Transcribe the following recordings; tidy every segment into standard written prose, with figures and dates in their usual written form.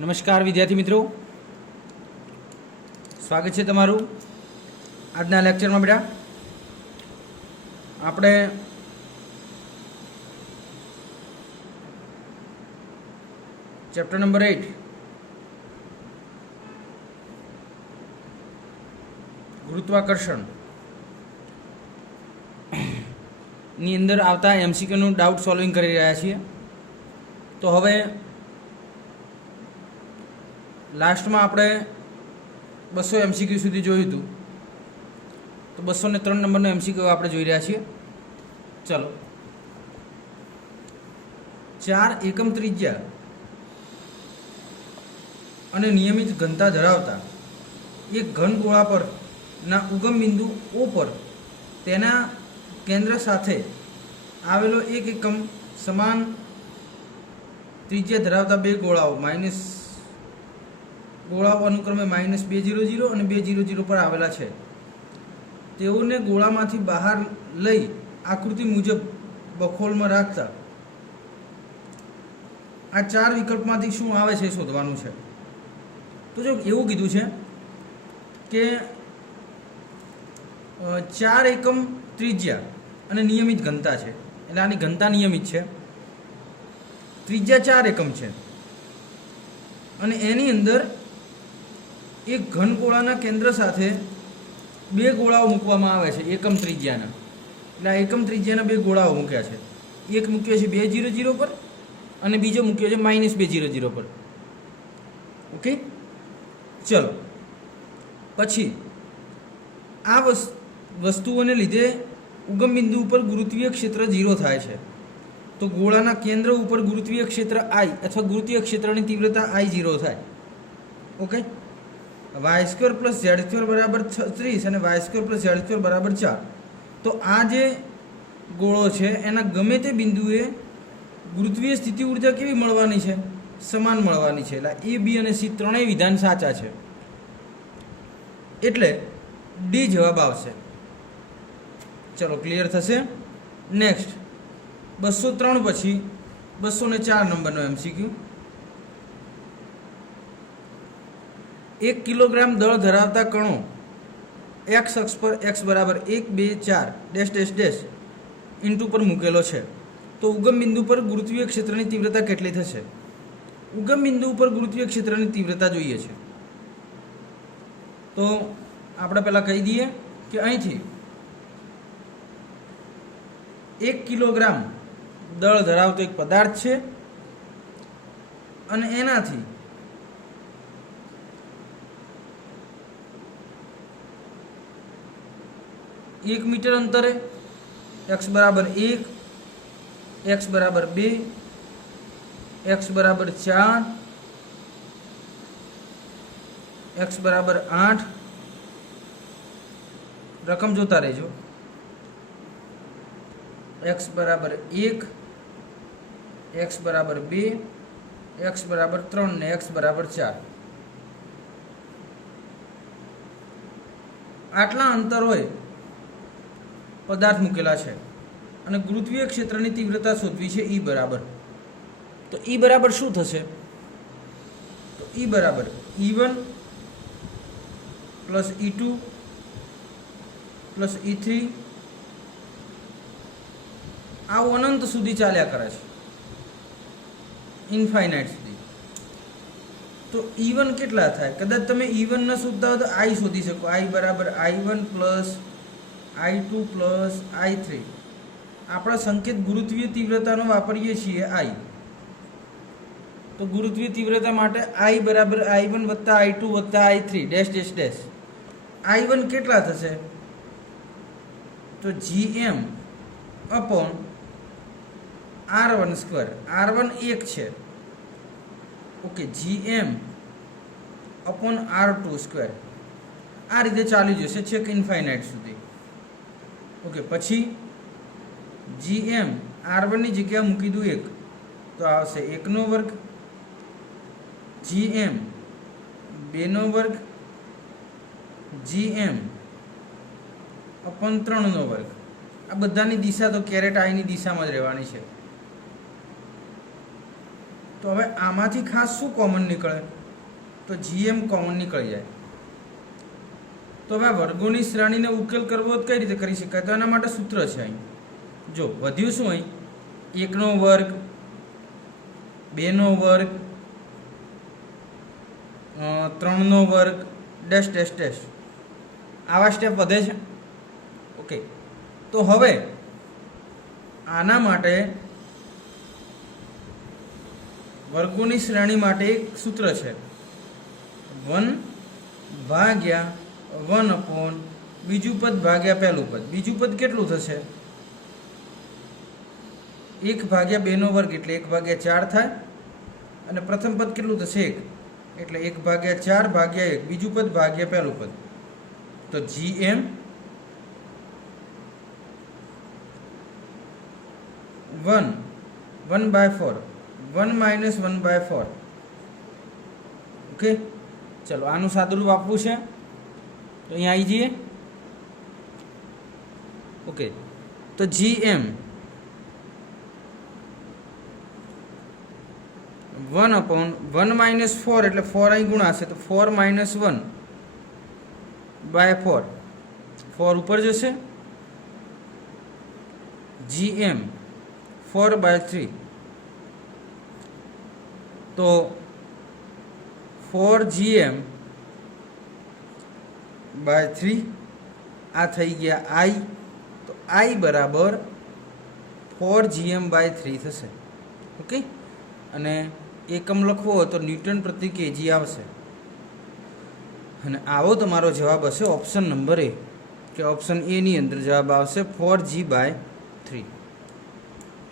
નમસ્કાર વિદ્યાર્થી મિત્રો, સ્વાગત છે તમારું આજના લેક્ચરમાં. બેટા આપણે ચેપ્ટર નંબર 8 ગુરુત્વાકર્ષણ ની અંદર આવતા એમસીક્યુનું ડાઉટ સોલ્વિંગ કરી રહ્યા છીએ. તો હવે લાસ્ટમાં આપણે 200 એમસીક્યુ સુધી જોયું હતું, તો 203 નંબરનો એમસીક્યુ આપણે જોઈ રહ્યા છીએ. ચલો, 4 એકમ ત્રિજ્યા અને નિયમિત ઘનતા ધરાવતા એક ઘન ગોળા પરના ઉગમ બિંદુ O પર તેના કેન્દ્ર સાથે આવેલો એક એકમ સમાન ત્રિજ્યા ધરાવતા બે ગોળાઓ અનુક્રમે -200 અને 200 પર આવેલા છે. તેઓને ગોળામાંથી બહાર લઈ આકૃતિ મુજબ બખોલમાં રાખતા આ 4 વિકલ્પમાંથી શું આવે છે શોધવાનું છે. તો જો એવું કીધું છે કે 4 એકમ ત્રિજ્યા અને નિયમિત ઘનતા છે, એટલે આની ઘનતા નિયમિત છે, ત્રિજ્યા 4 એકમ છે અને એની અંદર એક ઘન ગોળાના કેન્દ્ર સાથે બે ગોળાઓ મૂકવામાં આવે છે એકમ ત્રિજ્યાના. એટલે આ એકમ ત્રિજ્યાના બે ગોળાઓ મૂક્યા છે. એક મૂક્યો છે 200 પર અને બીજો મૂક્યો છે -200 પર. ઓકે, ચલો. પછી આ વસ્તુઓને લીધે ઉગમ બિંદુ ઉપર ગુરુત્વીય ક્ષેત્ર 0 થાય છે. તો ગોળાના કેન્દ્ર ઉપર ગુરુત્વીય ક્ષેત્ર I અથવા ગુરુત્વીય ક્ષેત્રની તીવ્રતા I0 થાય. ઓકે, y² + z² બરાબર 36 અને y² + z² બરાબર 4. તો આ જે ગોળો છે એના ગમે તે બિંદુએ ગુરુત્વીય સ્થિતિ ઉર્જા કેવી મળવાની છે? સમાન મળવાની છે. એટલે A, B અને C ત્રણેય વિધાન સાચા છે, એટલે ડી જવાબ આવશે. ચલો, ક્લિયર થશે. નેક્સ્ટ 203 પછી 204 નંબરનો એમસીક્યુ. 1 કિલોગ્રામ દળ ધરાવતા કણો x અક્ષ પર x બરાબર 1, 2, 4 ઇન્ટુ પર મૂકેલો છે. તો ઉગમ બિંદુ પર ગુરુત્વીય ક્ષેત્રની તીવ્રતા કેટલી થશે? ઉગમ બિંદુ ઉપર ગુરુત્વીય ક્ષેત્રની તીવ્રતા જોઈએ છે. તો આપણે પહેલાં કહી દઈએ કે અહીંથી 1 કિલોગ્રામ દળ ધરાવતો એક પદાર્થ છે અને એનાથી એક મીટર અંતરે x બરાબર 1, x બરાબર 2, x બરાબર 4, x બરાબર 8 રકમ જોતા રહેજો. x બરાબર 1, x બરાબર 2, x બરાબર 3 ને x બરાબર 4. આટલા અંતરોએ પદાર્થ મૂકેલા છે અને ગુરુત્વીય ક્ષેત્રની તીવ્રતા શોધવી છે E બરાબર. તો E બરાબર શું થશે? તો E બરાબર E1 + E2 + E3 આવું અનંત સુધી ચાલ્યા કરે છે, ઇન્ફાઇનાઇટ સુધી. તો E1 કેટલા થાય? કદાચ તમે E1 ન શોધતા હોય તો I શોધી શકો. I બરાબર I1 + I2 + I3. આપણા સંકેત ગુરુત્વીય તીવ્રતાનો વાપરીએ છીએ I. તો ગુરુત્વીય તીવ્રતા માટે I બરાબર I1 + I2 + I3 I1 કેટલા થશે? તો Gm upon R1². R1 1 છે. Okay, Gm upon R2². આ રીતે ચાલી જશે છેક ઇન્ફાઇનાઇટ સુધી. ઓકે, પછી Gm R1 ની જગ્યા મૂકી દઉં 1 તો આવશે 1² Gm 2² Gm upon 3². આ બધાની દિશા તો કેરેટ I ની દિશામાં જ રહેવાની છે. તો હવે આમાંથી ખાસ શું કોમન નીકળે? તો GM કોમન નીકળી જાય. તો હવે વર્ગોની શ્રેણીને ઉકેલ કરવો કઈ રીતે કરી શકાય? તો એના માટે સૂત્ર છે અહીં. જો વધ્યું શું અહીં? 1નો વર્ગ, 2નો વર્ગ, 3નો વર્ગ, ડેશ ડેશ ડેશ, આવા સ્ટેપ વધે છે. ઓકે, તો હવે આના માટે વર્ગોની શ્રેણી માટે એક સૂત્ર છે, 1/1 બીજું પદ ભાગ્યા પહેલું પદ. બીજું પદ કેટલું થશે? 1/2નો વર્ગ એટલે 1/4 થાય, અને પ્રથમ પદ કેટલું થશે? 1 એટલે 1/4 / 1. બીજું પદ ભાગ્યા પહેલું પદ. તો GM 1/4, 1 - 1/4. ઓકે, ચલો આનું સાદુરૂપ આપવું છે તો અહીંયા આવી જઈએ. ઓકે, તો GM 1/1 - 4 એટલે 4 અહીં ગુણાશે, તો 4 - 1/4, 4 ઉપર જશે. GM 4/3, તો 4GM/3 આ થઈ ગયા I. તો I બરાબર 4GM/3 થશે. ઓકે, અને એકમ લખવો હોય તો ન્યૂટન પ્રતિ કેજી આવશે. અને આવો તમારો જવાબ હશે ઓપ્શન નંબર A, કે ઓપ્શન A ની અંદર જવાબ આવશે 4G/3.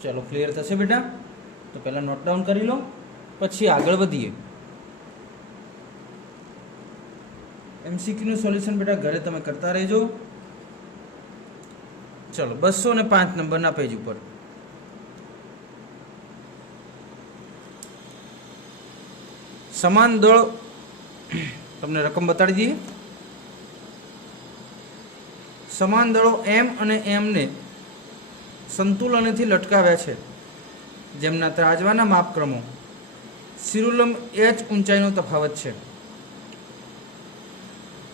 ચલો, ક્લિયર થશે બેટા? તો પહેલાં નોટ ડાઉન કરી લો, પછી આગળ વધીએ. MCQનું સોલ્યુશન બેટા ઘરે તમે કરતા રહેજો. ચલો, 205 નંબરના પેજ ઉપર સમાન દળ, તમને રકમ બતાડી દઈએ. સમાન દળો M અને M ને સંતુલનથી લટકાવ્યા છે, જેમના ત્રાજવાના માપક્રમો શિરોલંબ h ઊંચાઈનો તફાવત છે.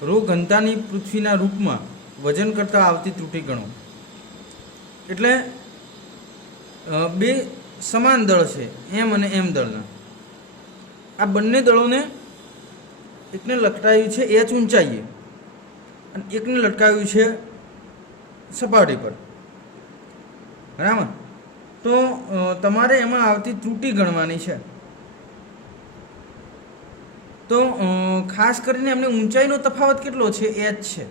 ρ ઘનતાની પૃથ્વીના રૂપમાં વજન કરતાં આવતી ત્રુટિ ગણો. એટલે બે સમાન દળ છે, M અને M દળના. આ બંને દળોને એકને લટકાવ્યું છે h ઊંચાઈએ અને એકને લટકાવ્યું છે સપાટી પર, બરાબર? તો તમારે એમાં આવતી ત્રુટિ ગણવાની છે. તો ખાસ કરીને એમને ઊંચાઈનો તફાવત કેટલો છે? h છે.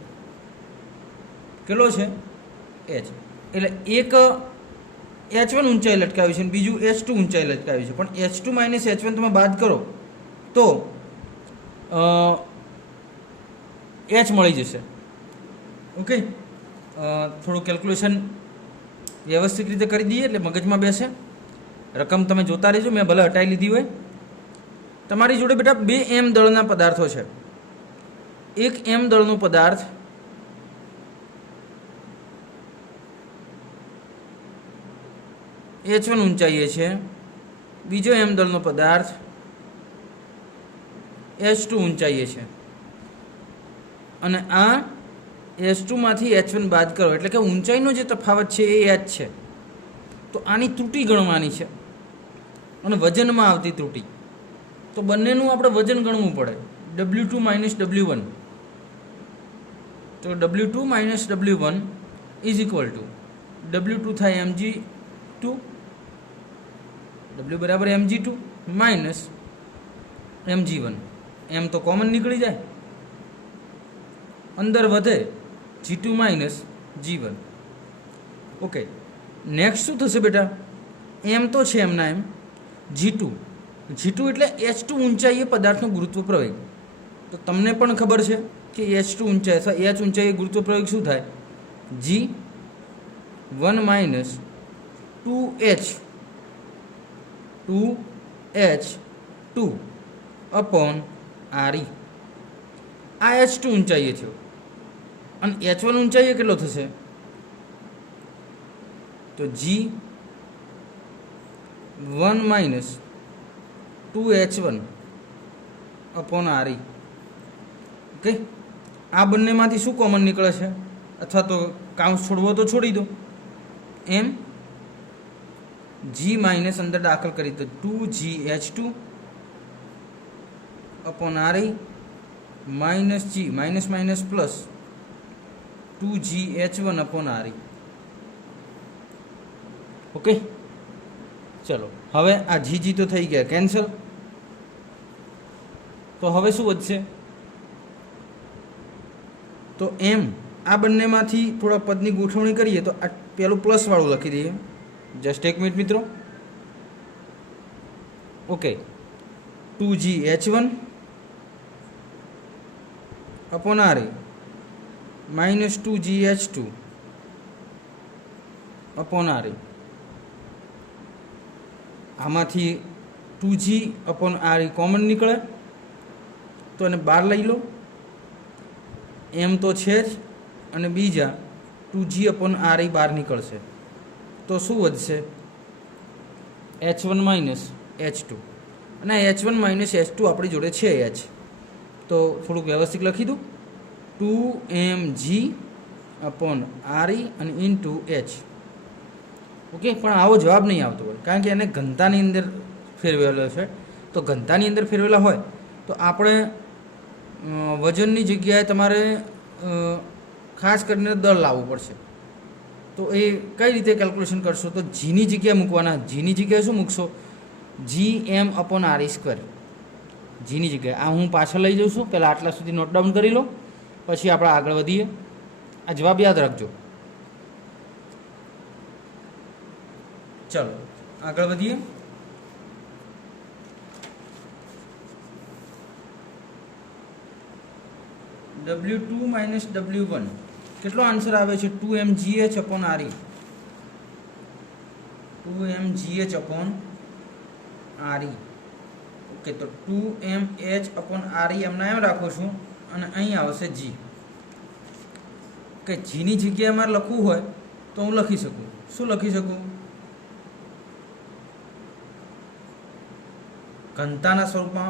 કેટલો છે? h. એટલે એક h1 ઊંચાઈ લટકાવી છે અને બીજું h2 ઊંચાઈ લટકાવી છે, પણ h2 - h1 તમે બાદ કરો તો h મળી જશે. ઓકે, થોડું કેલ્ક્યુલેશન વ્યવસ્થિત રીતે કરી દઈએ એટલે મગજમાં બેસે. રકમ તમે જોતા રહેજો, મેં ભલે હટાવી લીધી હોય. તમારી જોડે બેટા 2 M દળના પદાર્થો છે. એક M દળનો પદાર્થ h1 ઊંચાઈએ છે, બીજો M દળનો પદાર્થ h2 ઊંચાઈએ છે, અને આ h2 માંથી h1 બાદ કરો એટલે કે ઊંચાઈનો જે તફાવત છે એ h છે. તો આની ત્રુટિ ગણવાની છે અને વજનમાં આવતી ત્રુટિ. તો બંનેનું આપણે વજન ગણવું પડે, W2 - W1. તો W2 - W1 is equal two W2 થાય mg2, W બરાબર mg2 માઇનસ mg1. m તો કોમન નીકળી જાય, અંદર વધે g2 minus g1. Okay, next શું થશે બેટા? m તો છે એમના એમ, g2 એટલે h2 ઊંચાઈએ પદાર્થનો ગુરુત્વ પ્રવેગ. તો તમને પણ ખબર છે કે h2 ઊંચાઈ અથવા h ઊંચાઈએ ગુરુત્વ પ્રવેગ શું થાય? g1 minus 2h2 upon re. આ h2 ઊંચાઈએ થયો અને h1 ઊંચાઈએ કેટલો થશે? તો g1 minus 2h1 upon RE। Okay, आ બંનેમાંથી શું કોમન નીકળે છે, અથવા તો કાઉન્સ છોડવો તો છોડી દો, એમ G માઇનસ અંદર દાખલ કરી તો 2GH2 upon RE minus G minus minus plus 2GH1 upon RE। Okay, चलो हवे आ G तो थई गया कैंसल। तो हवे शुं वधशे, तो एम आ બંનેમાંથી થોડા પદની ગોઠવણી કરીએ તો આ પેલું પ્લસ વાળું લખી દઈએ। જસ્ટ એક મિનિટ મિત્રો। Okay, 2GH1 upon RE minus 2GH2 upon RE। आमांथी 2G upon RE common निकले तो एने 12 लई लो, एम तो छे ज अने बीजा 2G अपॉन RE 12 निकलशे तो शुं वधशे H1 माइनस H2 अने H1 माइनस H2 आपणी जोड़े छे H तो थोड़ું વ્યવસ્થિત લખી દઉં 2mg अपॉन RE અને ઇન્ટુ H। ઓકે, પણ આવો જવાબ નહીં આવતો હોય કારણ કે એને ઘનતાની અંદર ફેરવેલો છે। તો ઘનતાની અંદર ફેરવેલા હોય તો આપણે વજનની જગ્યાએ તમારે ખાસ કરીને દળ લાવવું પડશે। તો એ કઈ રીતે કેલ્ક્યુલેશન કરશો, તો જીની જગ્યાએ મૂકવાના। જીની જગ્યાએ શું મૂકશો, GM अपॉन RE સ્ક્વેર। जीनी जगह आ हूँ पाछळ लई जाऊँ छूँ, पहला आटला सुधी नोट डाउन करी लो, पछी आपणे आगळ वधीए। आ जवाब याद राखजो। चलो आगळ वधीए। W2 माइनस W1 केटलो आंसर आवे छे 2mgh upon RE। 2mgh upon RE। Okay, तो 2mh अपॉन RE एमना एम राखो छूँ अने अहीं आवशे G। ओके, G नी जग्याए मारे लखवुं होय तो हूँ लखी शकूँ। शुं लखी शकूँ, घनताना स्वरूपमां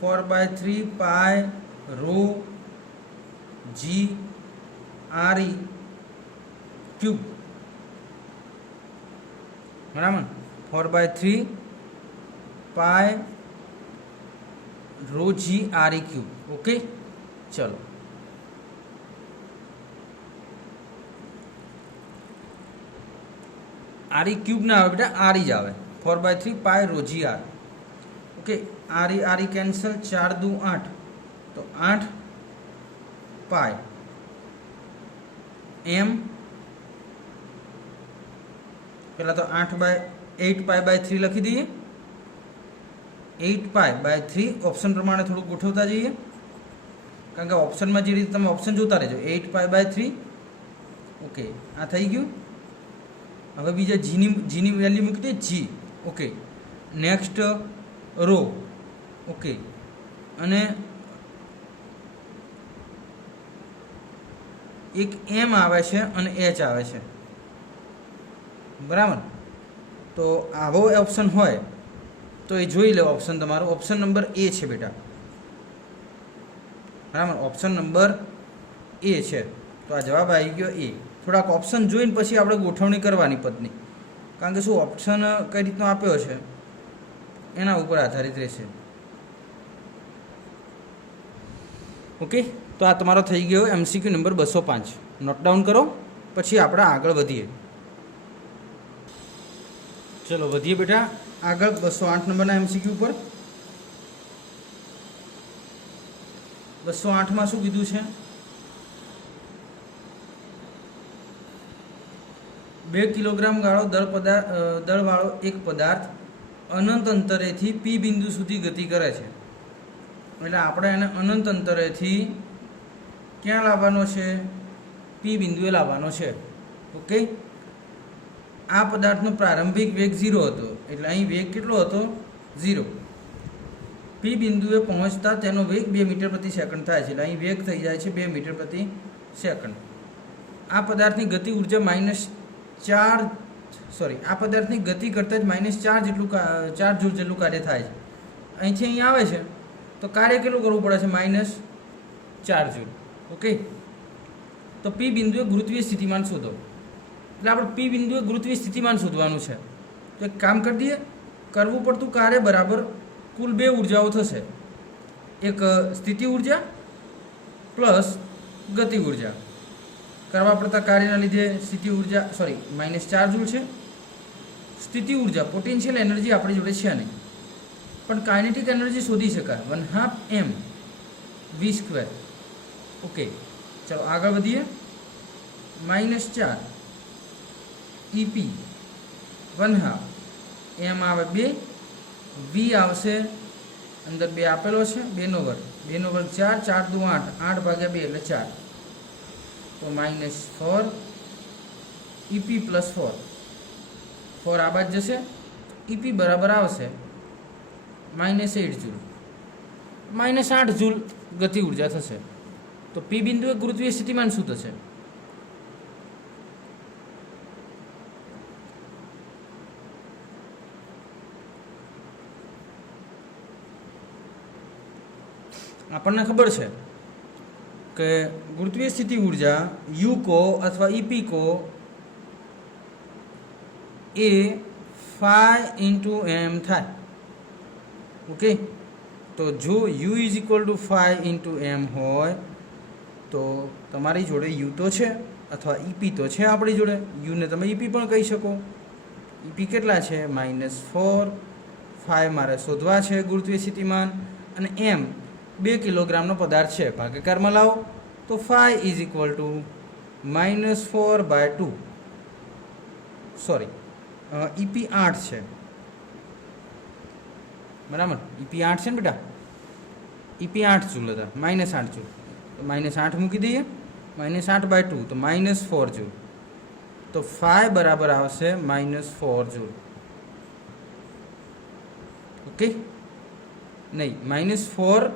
4/3 पाई रो G RE क्यूब। बराबर, 4/3 पाई रो G RE क्यूब। ओके, चलो RE क्यूब ना आवे बेटा, RE ज आवे 4/3 पाई रो G R। Okay, RE cancel, 4 2 8 तो 8 पाई एम पहला तो 8 पाई बाय 3 लखी दीए। 8 पाई बाय 3 ऑप्शन प्रमाणे थोड़ा गोठवता जाइए कारण के ऑप्शन में जी रीते तमे ऑप्शन जोता रहेजो। 8 पाई बाय 3। ओके, आ थई गयुं। हवे बीजा जीनी वेल्यू मूकी दे जी। Okay, next row. ओके, अने एक एम आवे छे अने एच आवे छे। बराबर, तो आवो ऑप्शन होय तो ये जोई लो। ऑप्शन तमारो ऑप्शन नंबर ए छे बेटा। बराबर, ऑप्शन नंबर ए छे। तो आ जवाब आई गयो ए। थोड़ा ऑप्शन जोईने पछी आपणे गोठवणी करवानी पदनी कारण के शुं ऑप्शन कई रीतनो आप्यो छे एना उपर आधारित रहेशे। ओके, तो आ तमारो थई गयो MCQ नंबर 205। नोट डाउन करो, पछी आपणे आगळ वधीए। चलो वधीए बेटा आगळ 208 नंबरना MCQ पर। 208 में शुं कीधुं छे, 2 किलोग्राम गाळो दळवाळो एक पदार्थ अनंत अंतरेथी P बिंदु सुधी गति करे छे। એટલે આપણે એને અનંત અંતરેથી ક્યાં લાવવાનો છે, P બિંદુએ લાવવાનો છે। ઓકે, આ પદાર્થનો પ્રારંભિક વેગ 0 હતો એટલે અહીં વેગ કેટલો હતો 0। P બિંદુએ પહોંચતા તેનો વેગ 2 મીટર પ્રતિ સેકન્ડ થાય છે એટલે અહીં વેગ થઈ જાય છે 2 મીટર પ્રતિ સેકન્ડ। આ પદાર્થની ગતિ ઉર્જા આ પદાર્થની ગતિ કરતાં જ -4 જૂલ જેટલું કાર્ય થાય છે। અહીંથી અહીં આવે છે તો કાર્ય કેટલું કરવું પડે છે? -4 જૂલ. ઓકે, તો પી બિંદુએ ગુરુત્વીય સ્થિતિમાન શોધો. એટલે આપણે પી બિંદુએ ગુરુત્વીય સ્થિતિમાન શોધવાનું છે. તો એક કામ કરી દઈએ, કરવું પડતું કાર્ય બરાબર કુલ 2 ઉર્જાઓ થશે. એક સ્થિતિ ઉર્જા પ્લસ ગતિ ઉર્જા. કરવા પડતા કાર્યના લીધે સ્થિતિ ઉર્જા -4 જૂલ છે. સ્થિતિ ઉર્જા પોટેન્શિયલ એનર્જી આપણી જોડે છે નહીં, પણ કાઇનેટિક એનર્જી શોધી શકાય 1/2 mv². ઓકે, ચાલો આગળ વધીએ. -4 EP 1/2 m આવે 2, v આવશે અંદર 2 આપેલો છે, 2 નો વર્ગ 4, 4 દુ 8, 8 ભાગ્યા 2 એટલે 4. તો -4 EP + 4 આ બાદ જશે. EP બરાબર આવશે -8 જૂલ. -8 જૂલ ગતિ ઉર્જા થશે. તો પી બિંદુએ ગુરુત્વીય સ્થિતિમાન શું થશે? આપણને ખબર છે કે ગુરુત્વીય સ્થિતિ ઉર્જા યુ કો અથવા ઈપી કો એ φ×m થાય. ઓકે, તો જો u = φ×m હોય તો તમારી જોડે યુ તો છે અથવા ઈપી તો છે આપણી જોડે. યુને તમે ઈપી પણ કહી શકો. ઈપી કેટલા છે? -4. φ મારે શોધવા છે ગુરુત્વીય સ્થિતિમાન, અને m 2 કિલોગ્રામનો પદાર્થ છે. ભાગાકારમાં લાવો તો φ = -4/2. ઈપી 8 છે બરાબર. ઈપી 8 છે ને બેટા? ઈપી 8 જૂલ હતા, -8 જૂલ. તો -8 મૂકી દઈએ, -8/2 તો -4 જૂલ. તો φ બરાબર આવશે -4 જૂલ. ઓકે, નહીં -4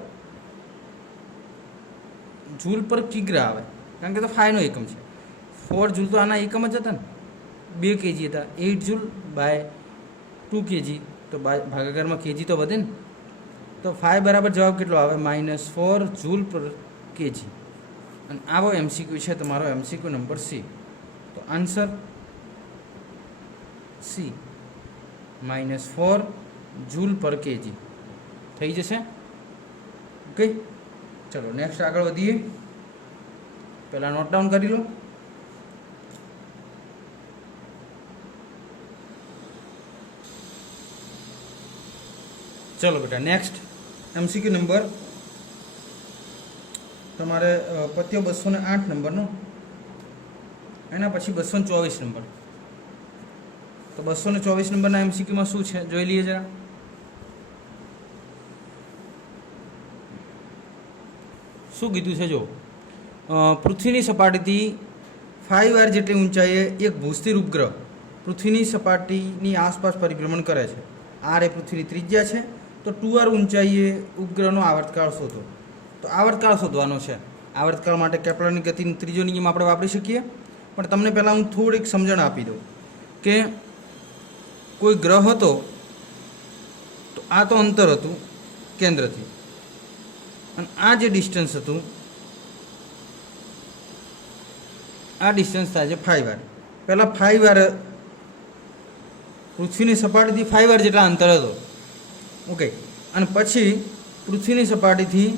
જૂલ પર કિગ્રા આવે, કારણ કે તો ફાઈનો એકમ છે. 4 જૂલ તો આના એકમ જ હતા ને, 2 kg હતા. 8 જૂલ બાય 2 kg, તો ભાગાકારમાં kg તો વધે ને. તો ફાઈ બરાબર જવાબ કેટલો આવે? -4 જૂલ પર kg. અને આવો MCQ છે તમારો MCQ નંબર C. તો આન્સર C, -4 જૂલ પર kg થઈ જશે. ઓકે, ચલો નેક્સ્ટ આગળ વધીએ. પહેલાં નોટ ડાઉન કરી લો. ચલો બેટા, નેક્સ્ટ MCQ નંબર તમારે પત્યો 208 નંબરનો, એના પછી 224 નંબર. તો 224 નંબરના MCQમાં શું છે જોઈ લઈએ જરા. શું કીધું છે જો, પૃથ્વીની સપાટીથી 5 વાર જેટલી ઊંચાઈએ એક ભૂસ્થિર ઉપગ્રહ પૃથ્વીની સપાટીની આસપાસ પરિભ્રમણ કરે છે. r એ પૃથ્વીની ત્રિજ્યા છે. તો 2r ઊંચાઈએ ઉપગ્રહનો આવર્તકાળ શોધો. તો આવર્તકાળ શોધવાનો છે. આવર્તકાળ માટે કેપ્લરની ગતિનો ત્રીજો નિયમ આપણે વાપરી શકીએ, પણ તમને પહેલાં હું થોડીક સમજણ આપી દઉં કે કોઈ ગ્રહ હતો તો આ તો અંતર હતું કેન્દ્રથી, અને આ જે ડિસ્ટન્સ હતું આ ડિસ્ટન્સ થાય છે 5 વાર. પહેલાં 5 વાર પૃથ્વીની સપાટીથી 5 વાર જેટલા અંતર હતો. ઓકે, અને પછી પૃથ્વીની સપાટીથી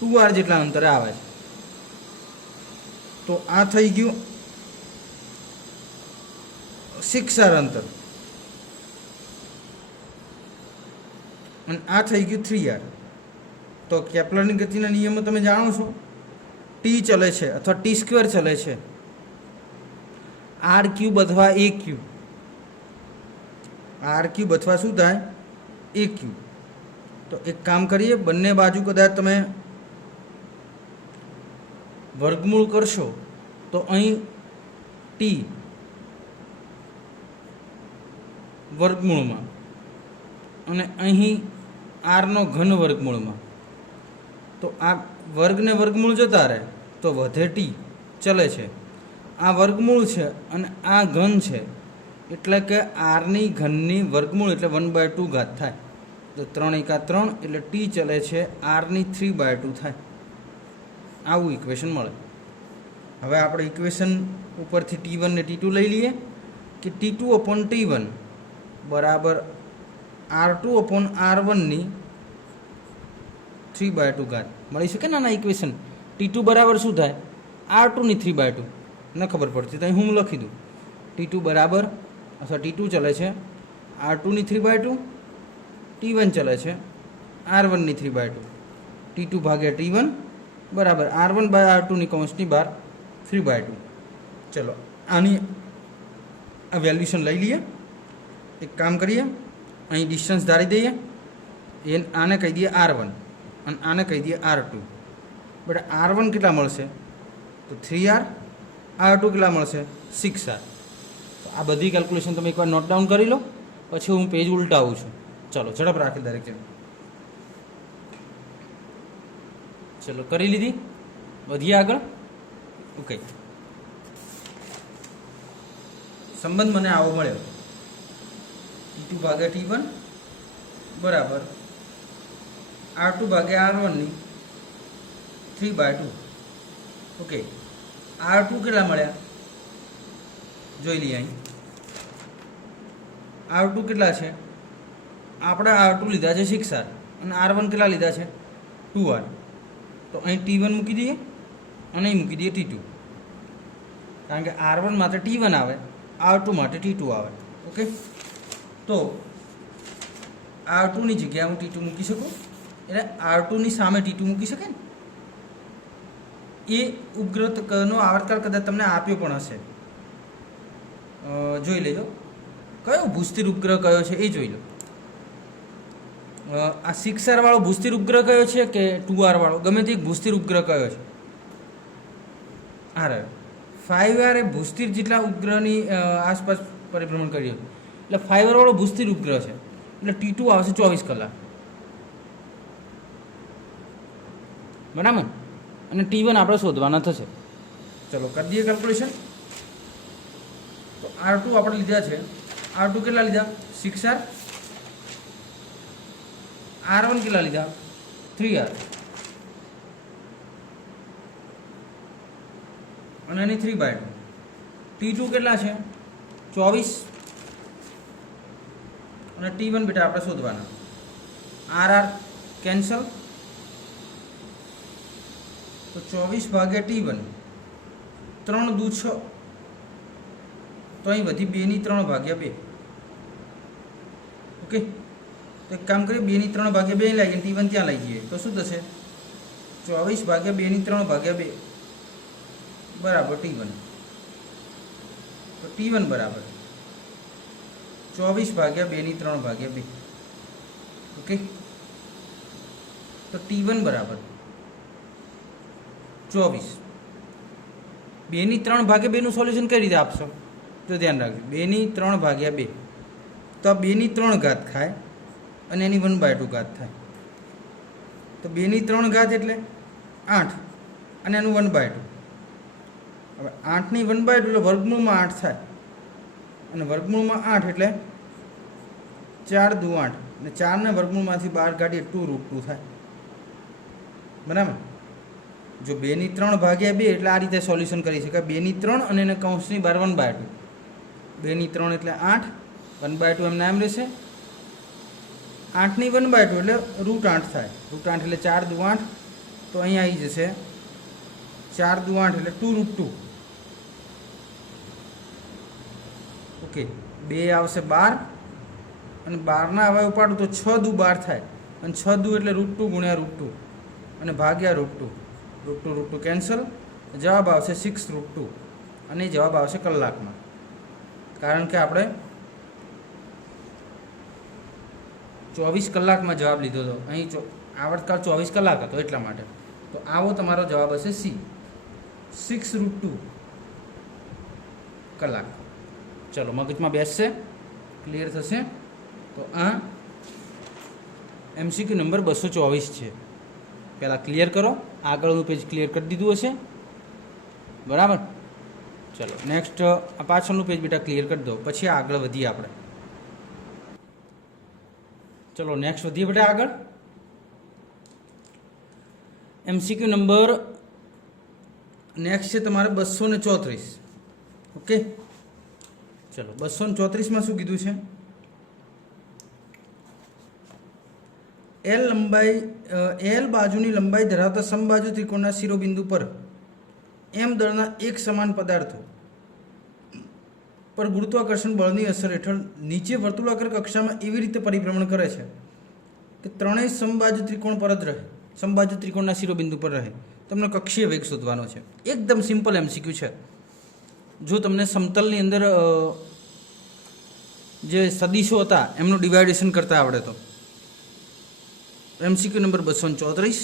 2r જેટલા અંતરે આવે છે. તો આ થઈ ગયું 6r અંતર, અને આ થઈ ગયું 3r. તો કેપ્લરની ગતિના નિયમો તમે જાણો છો, t ચલે છે અથવા t² ચલે છે, r³ અથવા a³. r³ અથવા શું થાય? a³. તો એક કામ કરીએ, બંને બાજુ કદાચ તમે વર્ગમૂળ કરશો તો અહીં t વર્ગમૂળમાં અને અહીં rનો ઘન વર્ગમૂળમાં. તો આ વર્ગને વર્ગમૂળ જતા રહે તો વધે t ચલે છે. આ વર્ગમૂળ છે અને આ ઘન છે, એટલે કે rની ઘનની વર્ગમૂળ એટલે 1/2 ઘાત થાય. તો 3 એકા 3 એટલે ટી ચલે છે આરની 3/2 થાય. આવું ઇક્વેશન મળે. હવે આપણે ઇક્વેશન ઉપરથી T1 ને T2 લઈ લઈએ કે T2/T1 બરાબર R2/R1 ની 3/2 ઘાત મળી શકે ને. આના ઇક્વેશન T2 બરાબર શું થાય? R2 ની 3/2. ન ખબર પડતી તો હું લખી દઉં. T2 બરાબર અથવા T2 ચલે છે R2 ની 3/2, T1 ચલે છે R1 ની 3/2. T2 ભાગ્યા T1 બરાબર R1/R2 ની કૌંસની બહાર 3/2. ચલો આની આ વેલ્યુશન લઈ લઈએ. એક કામ કરીએ, અહીં ડિસ્ટન્સ ધારી દઈએ. આને કહી દઈએ R1 અને આને કહી દઈએ R2. બેટા R1 કેટલા મળશે? તો 3R. R2 કેટલા મળશે? 6R. તો આ બધી કેલ્ક્યુલેશન તમે એકવાર નોટ ડાઉન કરી લો, પછી હું પેજ ઉલટાવું છું. ચલો ઝડપ રાખી દરેક જણ. ચલો કરી લીધી, વધીએ આગળ. ઓકે, સંબંધ મને આવો મળ્યો. T2 ભાગ્યા T1 બરાબર R2 ભાગ્યા R1 ની 3/2. ઓકે, R2 કેટલા મળ્યા જોઈ લઈએ. અહીં R2 કેટલા છે? આપણે R2 લીધા છે 6R અને R1 કેટલા લીધા છે? 2R. તો અહીં T1 મૂકી દઈએ અને અહીં મૂકી દઈએ T2, કારણ કે R1 માટે T1 આવે, R2 માટે T2 આવે. ઓકે, તો R2 ની જગ્યાએ હું T2 મૂકી શકું, એટલે R2 ની સામે T2 મૂકી શકે ને. એ ઉપગ્રહનો આવર્તકાળ કદાચ તમને આપ્યો પણ હશે, જોઈ લેજો. કયો ભૂસ્થિર ઉપગ્રહ કયો છે એ જોઈ લો. આ 6R વાળો ભૂસ્થિર ઉપગ્રહ કયો છે કે 2R વાળો? ગમે તે એક ભૂસ્થિર ઉપગ્રહ કયો છે? આ રહ્યો 5R. એ ભૂસ્થિર જેટલા ઉપગ્રહની આસપાસ પરિભ્રમણ કર્યું, એટલે 5R વાળો ભૂસ્થિર ઉપગ્રહ છે, એટલે T2 આવશે 24 કલાક. બરાબર. અને T1 આપણે શોધવાના થશે. ચલો કરી દઈએ કેલ્ક્યુલેશન. તો R2 આપણે લીધા છે. R2 કેટલા લીધા? 6R. R1 કેટલા લીધા? 3R. અને એની 3/2. T2 કેટલા છે? 24. અને T1 બેટા આપણે શોધવાના. RR કેન્સલ, તો 24 ભાગ્યા T1 3 દુ 6. તો અહીં વધી 2 ની 3 ભાગ્યા 2. ઓકે, તો એક કામ કરીએ, 2 ની 3 ભાગ્યા 2 લાગીને T1 ત્યાં લઈ જઈએ તો શું થશે? 24 ભાગ્યા 2 ની 3 ભાગ્યા 2 બરાબર T1. તો T1 બરાબર 24 ભાગ્યા 2 ની 3 ભાગ્યા 2. ઓકે, તો T1 બરાબર 24. 2 ની 3 ભાગ્યા 2 નું સોલ્યુશન કઈ રીતે આપશો? તો ધ્યાન રાખજો, 2 ની 3 ભાગ્યા 2, તો આ 2 ની 3 ઘાત થાય અને એની 1/2 ઘાત થાય. તો 2 ની 3 ઘાત એટલે 8 અને એનું 1/2. હવે 8 ની 1/2 એટલે વર્ગમૂળમાં 8 થાય, અને વર્ગમૂળમાં 8 એટલે 4 દુ 8, અને 4 ને વર્ગમૂળમાંથી બહાર કાઢીએ 2√2 થાય. બરાબર. જો 2 ની 3 ભાગ્યા 2 એટલે આ રીતે સોલ્યુશન કરી શકાય. 2 ની 3 અને એને કૌંસની બહાર 1/2. 2 ની 3 એટલે 8, 1/2 એમ નામ રહેશે. 8 ની 1/2 એટલે √8 થાય. √8 એટલે 4 દુ 8, તો અહીંયા આવી જશે 4 દુ 8 એટલે 2√2. ઓકે, 2 આવશે 12, અને 12 હવે ઉપાડું તો 6 દુ 12 થાય, અને 6 દુ એટલે √2 ગુણ્યા √2 અને ભાગ્યા √2. √2 કેન્સલ, જવાબ આવશે 6√2, અને જવાબ આવશે કલાકમાં, કારણ કે આપણે 24 કલાકમાં જવાબ લીધો હતો. અહીં આવર્તકાળ 24 કલાક હતો એટલા માટે. તો આવો તમારો જવાબ હશે C, 6√2 કલાક. ચલો મગજમાં બેસશે, ક્લિયર થશે. તો આ MCQ નંબર 224 છે. પહેલાં ક્લિયર કરો, આગળનું પેજ ક્લિયર કરી દીધું હશે. બરાબર. ચલો, નેક્સ્ટ આ પાછળનું પેજ બેટા ક્લિયર કરી દો, પછી આગળ વધીએ આપણે. चलो नेक्स्ट વધીએ બેટા આગળ। MCQ નંબર नेक्स्ट है તમારે 234। ओके चलो 234 में શું કીધું છે? एल बाजूनी लंबाई धरावता समबाजु त्रिकोणना शिरोबिंदु पर एम दळना एक समान पदार्थों पर गुरुत्वाकर्षण बळनी असर हेठळ नीचे वर्तुळाकार कक्षामां एवी रीते परिभ्रमण करे छे कि त्रणेय समबाजु त्रिकोण पर ज रहे, समबाजु त्रिकोणना शिरोबिंदु पर रहे। तमने कक्षीय वेग शोधवानो छे। एकदम सिंपल एमसीक्यू छे। जो तमने समतलनी अंदर जे सदिशो हता एमनुं डिवाइडेशन करता आवडे तो एमसीक्यू नंबर 234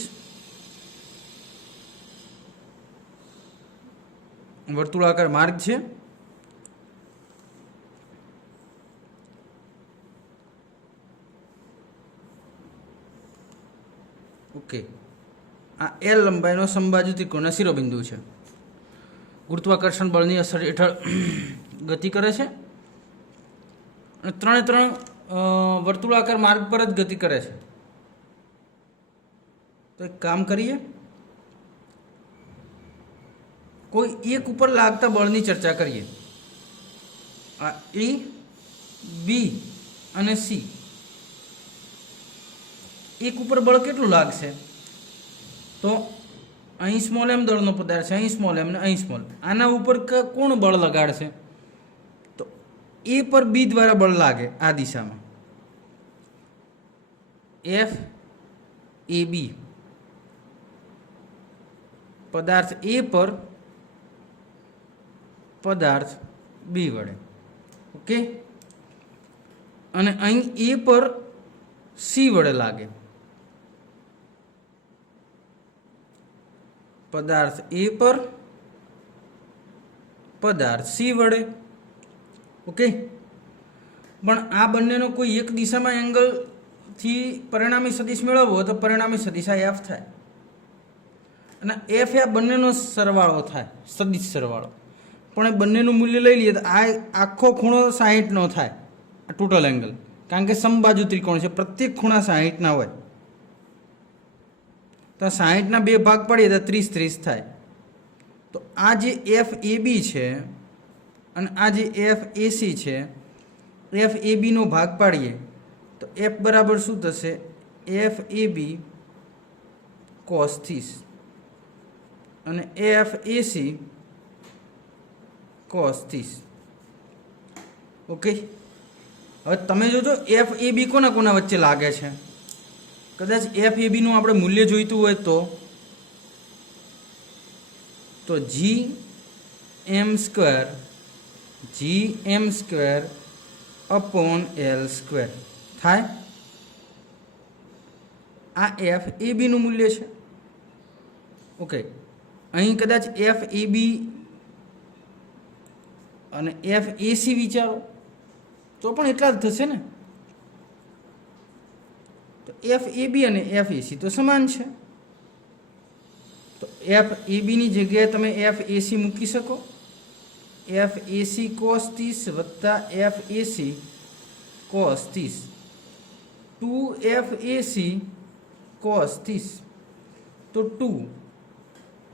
वर्तुळाकार मार्ग छे। ओके आ एल लंबाईनो समबाजु त्रिकोणना शिरोबिंदु छे। गुरुत्वाकर्षण बळनी असर हेठळ गति करे छे અને ત્રણે ત્રણ વર્તુળાકાર માર્ગ પર જ ગતિ કરે છે। तो एक काम करिए, कोई एक ऊपर लागता बळनी चर्चा करिए। आ ए बी અને सी एक ऊपर बळ કેટલું લાગશે? તો અહીં સ્મોલ એમ દળનો પદાર્થ છે, અહીં સ્મોલ એમ ને અહીં સ્મોલ, આના ઉપર કોણ બળ લગાડશે? તો એ પર બી દ્વારા બળ લાગે આ દિશામાં, એફ એ બી पदार्थ ए पर पदार्थ बी वडे। ओके अने अहीं ए पर सी वडे लागे। पदार्थ ए पर पदार्थ सी वडे। ओके पण आ बंनेनो कोई एक दिशामां एंगल थी परिणामी सदिश मेळवવો तो परिणामी सदिश आ एफ थाय અને એફ એ બંનેનો સરવાળો થાય, સદિશ સરવાળો। પણ એ બંનેનું મૂલ્ય લઈ લઈએ તો આ આખો ખૂણો 60નો થાય, આ ટોટલ એંગલ, કારણ કે સમબાજુ ત્રિકોણ છે, પ્રત્યેક ખૂણા 60ના હોય। તો 60ના બે ભાગ પાડીએ તો 30-30 થાય। તો આ જે એફ એ બી છે અને આ જે એફ એ સી છે, એફ એ બીનો ભાગ પાડીએ તો એફ બરાબર શું થશે? એફ એ બી કોસ 30 અને F A C cos 30। Okay હવે તમે જોજો એફ એ બી કોના કોના વચ્ચે લાગે છે। કદાચ એફ એ બીનું આપણે મૂલ્ય જોઈતું હોય તો જી એમ સ્ક્વેર અપોન એલ સ્ક્વેર થાય। આ એફ એ બીનું મૂલ્ય છે। ઓકે અહીં કદાચ એફ એ બી અને એફ એ સી વિચારો તો પણ એટલા જ થશે ને। તો એફ એ બી અને એફ એ સી તો સમાન છે। તો એફ એ બીની જગ્યાએ તમે એફ એ સી મૂકી શકો। એફ એ સી કોસ 30 વત્તા F A C cos 30, 2 F A C cos 30 તો 2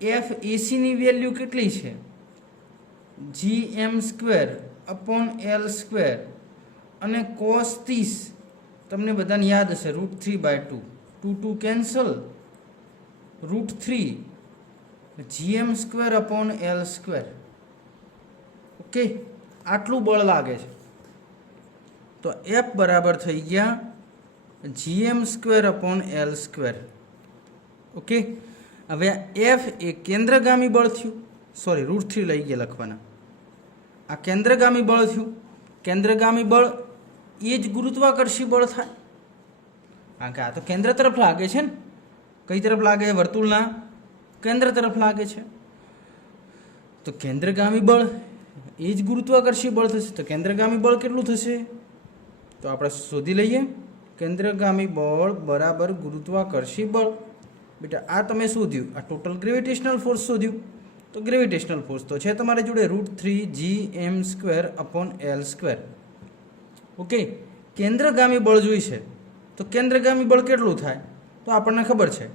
F A C knee value केटली छे? G M square upon L square अने कोस 30 तमने बधाने याद हशे √3/2, 2 cancel, √3 GM square upon L square. Okay आटलू बळ लागे छे तो एफ बराबर थई गया GM square upon L square. Okay હવે એફ એ કેન્દ્રગામી બળ થયું, સોરી √3 લઈ ગયા લખવાના, આ કેન્દ્રગામી બળ થયું। કેન્દ્રગામી બળ એ જ ગુરુત્વાકર્ષી બળ થાય, કારણ કે આ તો કેન્દ્ર તરફ લાગે છે ને। કઈ તરફ લાગે? વર્તુળના કેન્દ્ર તરફ લાગે છે। તો કેન્દ્રગામી બળ એ જ ગુરુત્વાકર્ષી બળ થશે। તો કેન્દ્રગામી બળ કેટલું થશે? તો આપણે શોધી લઈએ। કેન્દ્રગામી બળ બરાબર ગુરુત્વાકર્ષી બળ। बेटा आ तमे शोध्યું, आ टोटल ग्रेविटेशनल फोर्स शोध्યું। तो ग्रेविटेशनल फोर्स तो है तमारे जोड़े √3 GM square upon L square. Okay केंद्रगामी बळ जोईशे तो તો કેન્દ્રગામી બળ કેટલું થાય? તો આપણને ખબર છે,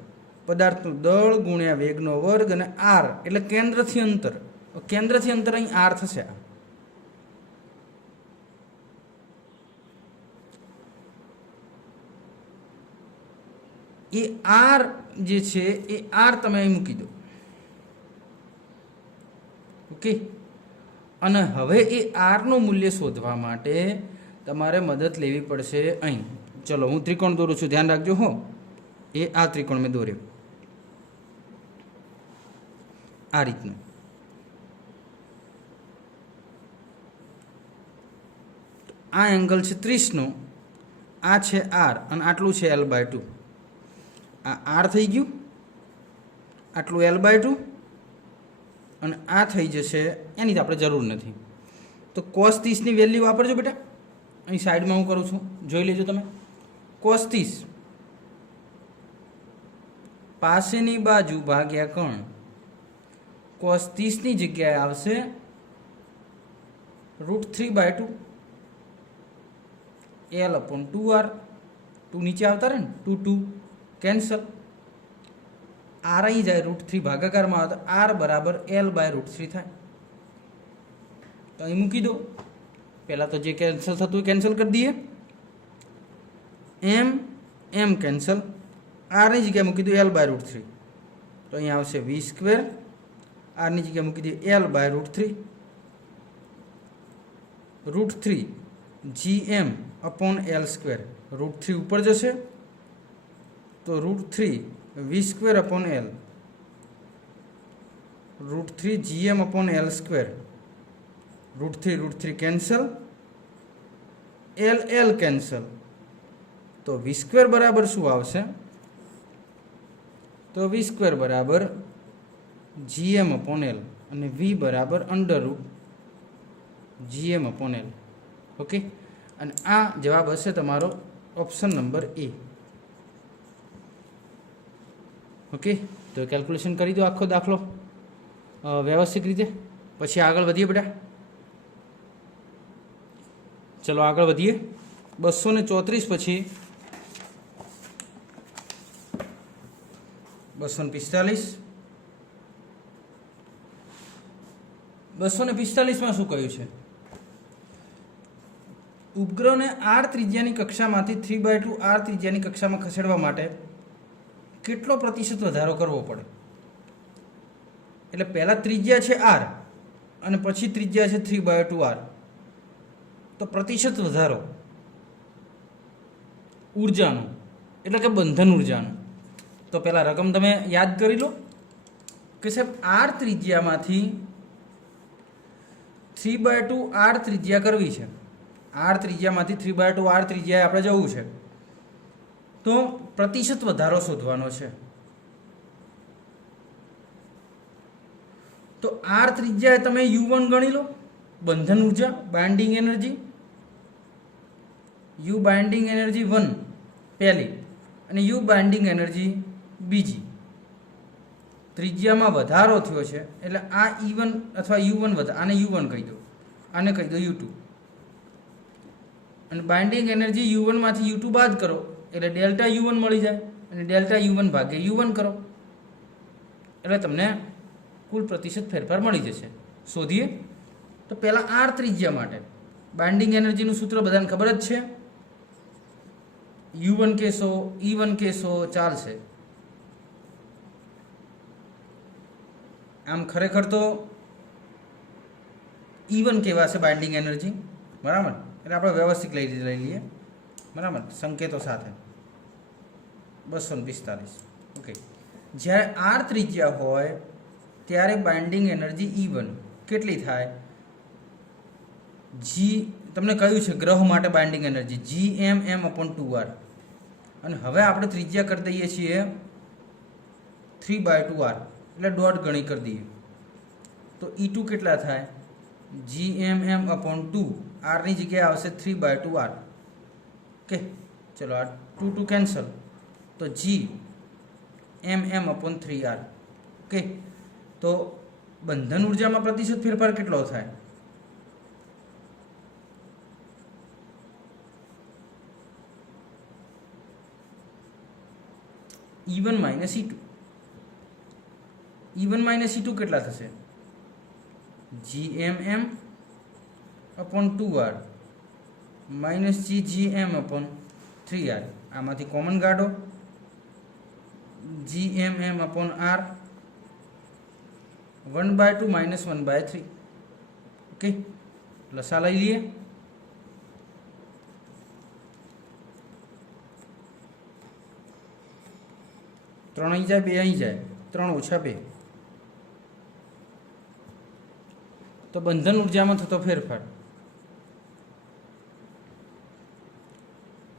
પદાર્થનું દળ ગુણ્યા વેગનો વર્ગ અને આર એટલે કેન્દ્રથી અંતર. કેન્દ્રથી અંતર અહીં આર થશે. એ આર જે છે એ આર તમે અહીં મૂકી દો. ઓકે. અને હવે એ આરનું મૂલ્ય શોધવા માટે તમારે મદદ લેવી પડશે અહીં. ચલો હું ત્રિકોણ દોરું છું, ધ્યાન રાખજો હો. એ આ ત્રિકોણ મેં દોર્યો આ રીતનું. આ એંગલ છે 30નો, આ છે આર અને આટલું છે L/2. આ આર થઈ ગયું, આટલું L/2 અને આ થઈ જશે, એની તો આપણે જરૂર નથી. તો cos 30ની વેલ્યુ વાપરજો બેટા. અહીં સાઈડમાં હું કરું છું, જોઈ લેજો તમે. cos 30 પાસેની બાજુ ભાગ્યા કર્ણ. cos 30ની જગ્યાએ આવશે √3/2 L/2r. 2 નીચે આવતા રહે ને, 2 કેન્સલ. આર અહીં જાય, √3 ભાગાકારમાં આવે તો આર બરાબર L/√3 થાય. તો અહીં મૂકી દો. પહેલાં તો જે કેન્સલ થતું એ કેન્સલ કરી દઈએ. એમ કેન્સલ. આરની જગ્યાએ મૂકી દો L/√3. તો અહીં આવશે v². આરની જગ્યાએ મૂકી દઈએ L/√3. √3 gm/L². √3 ઉપર જશે તો √3 v²/L. √3 gm/L². √3 cancel, L cancel. તો v² બરાબર શું આવશે? તો v² બરાબર gm/L અને v બરાબર √gm/L. ઓકે. અને આ જવાબ હશે તમારો ઓપ્શન નંબર એ. ઓકે. તો કેલ્ક્યુલેશન કરી દો આખો દાખલો વ્યવસ્થિત રીતે, પછી આગળ વધીએ બેટા. ચલો આગળ વધીએ. 234 પછી 245. 245માં શું કહ્યું છે? ઉપગ્રહને r ત્રિજ્યાની કક્ષામાંથી 3/2 r ત્રિજ્યાની કક્ષામાં ખસેડવા માટે કેટલો પ્રતિશત વધારો કરવો પડે? એટલે પહેલા ત્રિજ્યા છે r અને પછી ત્રિજ્યા છે 3/2 r. તો પ્રતિશત વધારો ઉર્જાનો એટલે કે બંધન ઉર્જાનો. તો પહેલા રકમ તમે યાદ કરી લો કે સાહેબ r ત્રિજ્યામાંથી 3/2 r ત્રિજ્યા કરવી છે. r ત્રિજ્યામાંથી 3/2 r ત્રિજ્યાએ આપણે જવું છે, તો પ્રતિશત વધારો શોધવાનો છે. તો r ત્રિજ્યાએ તમે u1 ગણી લો, બંધન ઉર્જા, binding energy. u binding energy 1 પહેલી અને u બાઇન્ડિંગ એનર્જી બીજી. ત્રિજ્યામાં વધારો થયો છે એટલે આ E1 અથવા u1 આને u1 કહી દો, આને કહી દો u2. અને બાઇન્ડિંગ એનર્જી u1 માંથી u2 બાદ કરો એટલે ડેલ્ટા u1 મળી જાય અને ડેલ્ટા u1 ભાગ્યા u1 કરો એટલે તમને કુલ પ્રતિશત ફેરફાર મળી જશે. શોધીએ. તો પહેલાં r ત્રિજ્યા માટે બાઇન્ડિંગ એનર્જીનું સૂત્ર બધાને ખબર જ છે. u1 કેસો, E1 કેસો ચાલશે. આમ ખરેખર તો E1 કહેવાશે બાઇન્ડિંગ એનર્જી, બરાબર. એટલે આપણે વ્યવસ્થિત લઈ લઈએ, બરાબર, સંકેતો સાથે. 245. ઓકે. જ્યારે r ત્રિજ્યા હોય ત્યારે બાઇન્ડિંગ એનર્જી E1 કેટલી થાય? તમને કહ્યું છે ગ્રહ માટે બાઇન્ડિંગ એનર્જી gmm/2r. અને હવે આપણે ત્રિજ્યા કરી દઈએ છીએ 3/2r એટલે દોઢ ગણી કરી દઈએ. તો E2 કેટલા થાય? gmm/2. r ની જગ્યાએ આવશે 3/2r. ઓકે. ચલો આ 2 કેન્સલ, તો gmm/3r. ઓકે. તો બંધન ઉર્જામાં પ્રતિશત ફેરફાર કેટલો થાય? E1 minus E2. E1 minus E2 કેટલા થશે? GMM upon 2R minus GGM upon 3R. આમાંથી કોમન કાઢો. GMM upon R 1/2 minus 1/3. Okay, લસા લઈ લઈએ. ત્રણ અહીં જાય, બે અહીં જાય, 3 ઓછા 2. તો બંધન ઉર્જામાં થતો ફેરફાર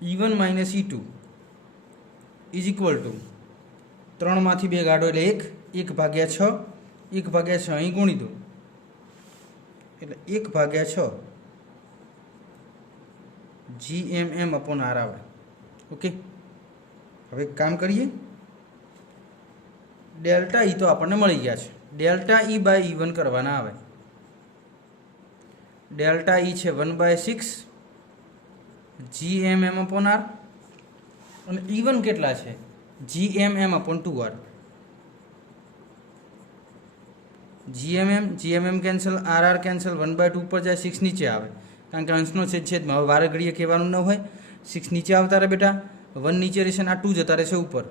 E1 minus E2 is equal to 3માંથી 2 કાઢો એટલે 1/6. 1/6 અહીં ગુણી દો એટલે 1/6 GMM અપોન R આવે. ઓકે, હવે કામ કરીએ. ડેલ્ટા E તો આપણને મળી ગયા છે. ડેલ્ટા E બાય E1 કરવાના આવે. ડેલ્ટા E છે 1/6 GMM અપોન R અને E1 કેટલા છે? GMM upon 2R. GMM cancel, RR cancel, 1/2 ઉપર જાય, 6 નીચે આવે કારણ કે અંશનો છેદમાં. હવે વારે ઘડીએ કહેવાનું ન હોય. 6 નીચે આવતા રહે બેટા, 1 નીચે રહેશે ને આ 2 જતા રહેશે ઉપર.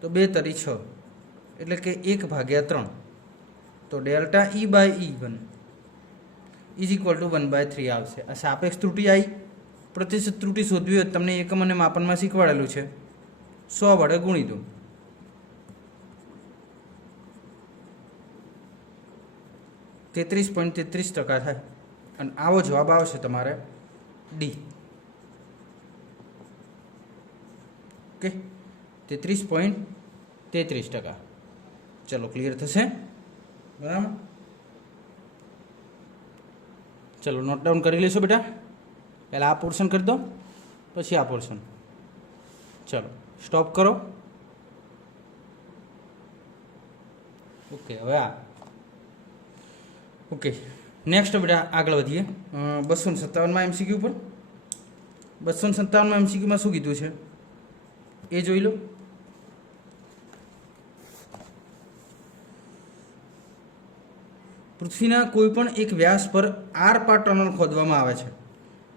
તો 2 તરી 6 એટલે કે 1/3. તો delta E by E1 is equal to 1/3 આવશે. આ સાપેક્ષ ત્રુટિ આવી. પ્રતિશત ત્રુટિ શોધવી હોય તમને એકમ અને માપનમાં શીખવાડેલું છે. 100 વડે ગુણી દો. 33.33% થાય અને આવો જવાબ આવશે તમારે ડી. ઓકે, 33.33%. ચલો, ક્લિયર થશે? બરાબર. ચલો, નોટ ડાઉન કરી લેશો બેટા. પહેલાં આ પોર્શન કરી દો, પછી આ પોર્શન. ચલો, સ્ટોપ કરો. ઓકે, હવે આ. ઓકે, નેક્સ્ટ બેટા આગળ વધીએ. 257માં MCQ પર. 257માં MCQમાં શું કીધું છે એ જોઈ લો. પૃથ્વીના કોઈપણ એક વ્યાસ પર આર પાર ટનલ ખોદવામાં આવે છે.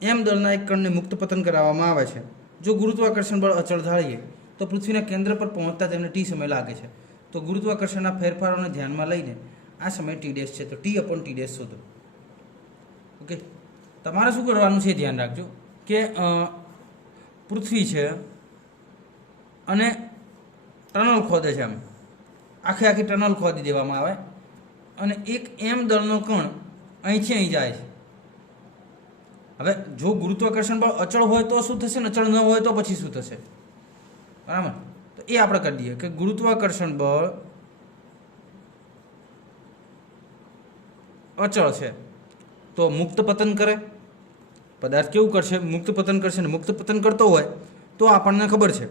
એમ દળના એક કણને મુક્ત પતન કરાવવામાં આવે છે. જો ગુરુત્વાકર્ષણ બળ અચળ ધારીએ તો પૃથ્વીના કેન્દ્ર પર પહોંચતા તેમને T સમય લાગે છે. તો ગુરુત્વાકર્ષણના ફેરફારોને ધ્યાનમાં લઈને આ સમય T' છે, તો T અપોન T' શોધો. ઓકે, તમારે શું કરવાનું છે ધ્યાન રાખજો કે પૃથ્વી છે અને ટનલ ખોદે છે. આમ આખી ટનલ ખોદી દેવામાં આવે અને એક એમ દળનો કણ અહીંથી અહીં જાય છે. હવે જો ગુરુત્વાકર્ષણ બળ અચળ હોય તો શું થશે, અચળ ન હોય તો પછી શું થશે? બરાબર. તો એ આપણે કરી દઈએ કે ગુરુત્વાકર્ષણ બળ અચળ છે તો મુક્ત પતન કરે. પદાર્થ કેવું કરશે? મુક્ત પતન કરશે. ને મુક્ત પતન કરતો હોય તો આપણને ખબર છે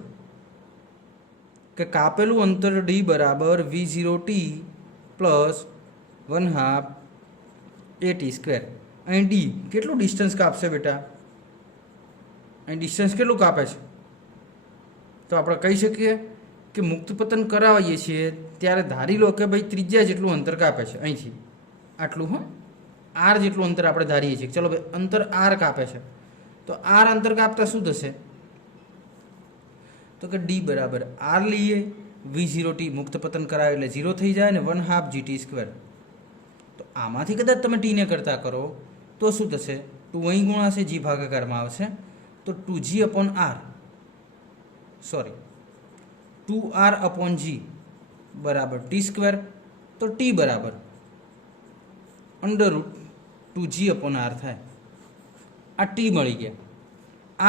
કે કાપેલું અંતર D બરાબર V0T પ્લસ 1/2 AT². અહીં D કેટલું ડિસ્ટન્સ કાપશે બેટા? અહીં ડિસ્ટન્સ કેટલું કાપે છે? તો આપણે કહી શકીએ કે મુક્ત પતન કરાવીએ છીએ ત્યારે ધારી લો કે ભાઈ ત્રિજ્યા જેટલું અંતર કાપે છે. અહીંથી આટલું, હં, R જેટલું અંતર આપણે ધારીએ છીએ. ચલો ભાઈ, અંતર R કાપે છે તો R અંતર કાપતા શું થશે? તો કે D બરાબર R લઈએ, V0T મુક્ત પતન કરાવે એટલે 0 થઈ જાય ને 1/2 GT². તો આમાંથી કદાચ તમે T ને કરતા કરો તો શું થશે? 2 અહીં ગુણાશે, G ભાગાકારમાં આવશે તો 2G upon R, sorry 2R upon G બરાબર T². તો T બરાબર √2G અપોન R થાય. આ T મળી ગયા.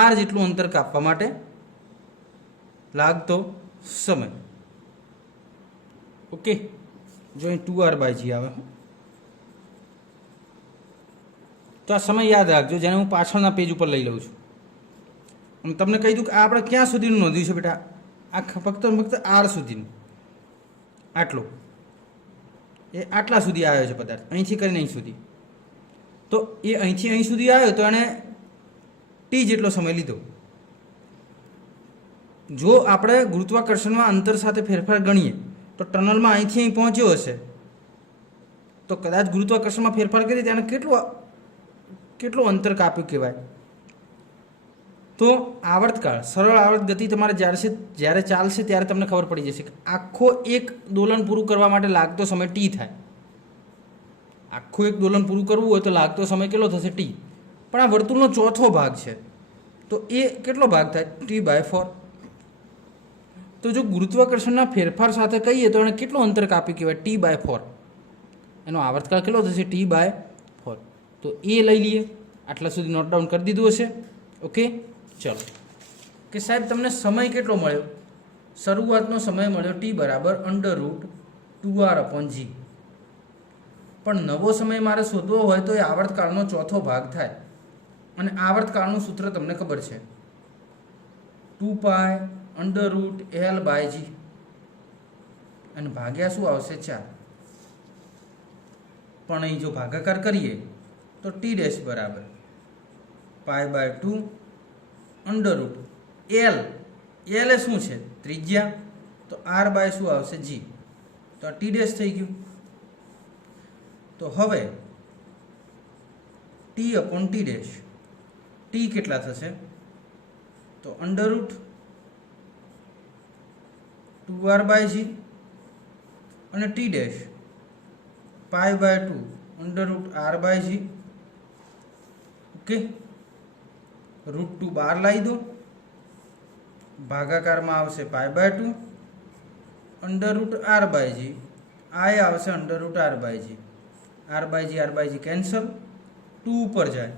R જેટલું અંતર કાપવા માટે લાગતો સમય. ઓકે, જો અહીં 2R/G આવે તો આ સમય યાદ રાખજો, જેને હું પાછળના પેજ ઉપર લઈ લઉં છું. અને તમને કહી દઉં કે આ આપણે ક્યાં સુધીનું નોંધ્યું છે બેટા? આ ફક્ત R સુધીનું. આટલું એ આટલા સુધી આવ્યો છે પદાર્થ, અહીંથી કરીને અહીં સુધી. તો એ અહીંથી અહીં સુધી આવ્યો તો એણે T જેટલો સમય લીધો. જો આપણે ગુરુત્વાકર્ષણમાં અંતર સાથે ફેરફાર ગણીએ તો ટનલમાં અહીંથી અહીં પહોંચ્યો હશે તો કદાચ ગુરુત્વાકર્ષણમાં ફેરફાર કરી તેને કેટલું અંતર કાપ્યું કહેવાય. તો આવર્તકાળ, સરળ આવર્ત ગતિ તમારે જ્યારે ચાલશે ત્યારે તમને ખબર પડી જશે કે આખો એક દોલન પૂરું કરવા માટે લાગતો સમય ટી થાય. આખું એક દોલન પૂરું કરવું હોય તો લાગતો સમય કેટલો થશે ટી. પણ આ વર્તુળનો ચોથો ભાગ છે તો એ કેટલો ભાગ થાય T/4. તો જો ગુરુત્વાકર્ષણના ફેરફાર સાથે કહીએ તો એને કેટલું અંતર કાપ્યું કહેવાય T/4. એનો આવર્તકાળ કેટલો થશે T/4. તો એ લઈ લઈએ. આટલા સુધી નોટ ડાઉન કરી દીધું હશે. ઓકે, ચલો કે સાહેબ તમને સમય કેટલો મળ્યો? શરૂઆતનો સમય મળ્યો T = √2r/g. પણ નવો સમય મારે શોધવો હોય તો એ આવર્તકાળનો ચોથો ભાગ થાય. અને આવર્તકાળનું સૂત્ર તમને ખબર છે 2π√L/g અને ભાગ્યા શું આવશે 4. પણ અહીં જો ભાગાકાર કરીએ તો T' બરાબર π/2 √L. L એ શું છે? ત્રિજ્યા. તો r/ શું આવશે? g. તો આ T' થઈ ગયું. તો હવે T/T'. T કેટલા થશે? તો √2r/g અને T' π/2 √r/g. ઓકે, √2 બહાર લાવી દો, ભાગાકારમાં આવશે π/2 √r/g. આ આવશે √r/g. r/g કેન્સલ, 2 ઉપર જાય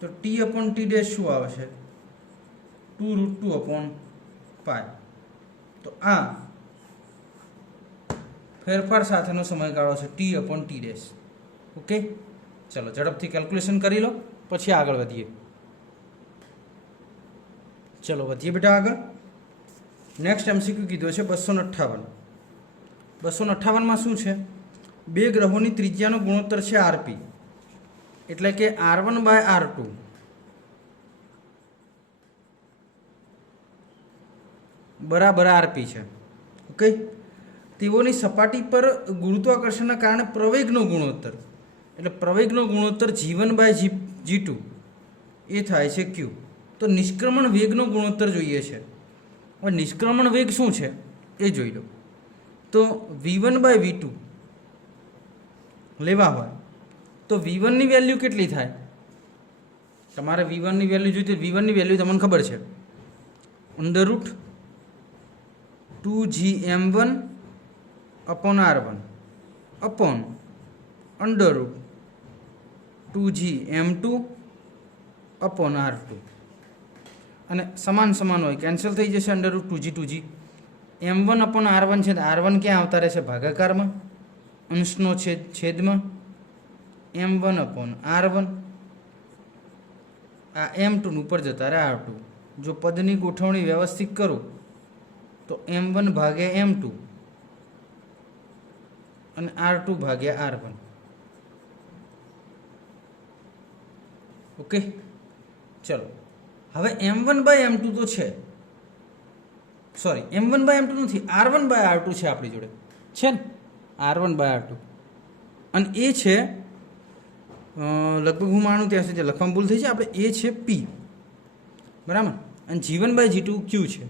તો T/T' શું આવશે? 2√2/π. તો આ ફેરફાર સાથેનો સમયગાળો છે T/T'. ઓકે, ચલો ઝડપથી કેલ્ક્યુલેશન કરી લો પછી આગળ વધીએ. ચલો વધીએ બેટા આગળ. નેક્સ્ટ MCQ કીધો છે 258. 258માં શું છે? બે ગ્રહોની ત્રિજ્યાનો ગુણોત્તર છે RP, એટલે કે R1/R2 બરાબર RP છે. ઓકે, તેઓની સપાટી પર ગુરુત્વાકર્ષણના કારણે પ્રવેગનો ગુણોત્તર, એટલે પ્રવેગનો ગુણોત્તર G1/G2 એ થાય છે Q. તો નિષ્ક્રમણ વેગનો ગુણોત્તર જોઈએ છે. હવે નિષ્ક્રમણ વેગ શું છે એ જોઈ લો. તો V1/V2 લેવા હોય તો V1ની વેલ્યુ કેટલી થાય? તમારે V1ની વેલ્યુ જોઈતી. V1ની વેલ્યુ તમને ખબર છે √2gm1/r1 √2gm2/r2 અને સમાન હોય કેન્સલ થઈ જશે. √2g m1/r1 છે તો r1 ક્યાં આવતા રહેશે? ભાગાકારમાં, અંશનો છેદમાં m1/r1. આ m2 ઉપર જતા રહે r2. જો પદની ગોઠવણી વ્યવસ્થિત કરું તો m1/m2 અને r2/r1. ઓકે, ચલો હવે m1/m2 તો છે, સોરી m1/m2 નથી, r1/r2 છે આપણી જોડે, છે ને r1/r2. અને એ છે લગભગ હું માનું ત્યાં સુધી લખવામાં ભૂલ થઈ છે, આપણે એ છે P બરાબર. અને G1/G2 Q છે.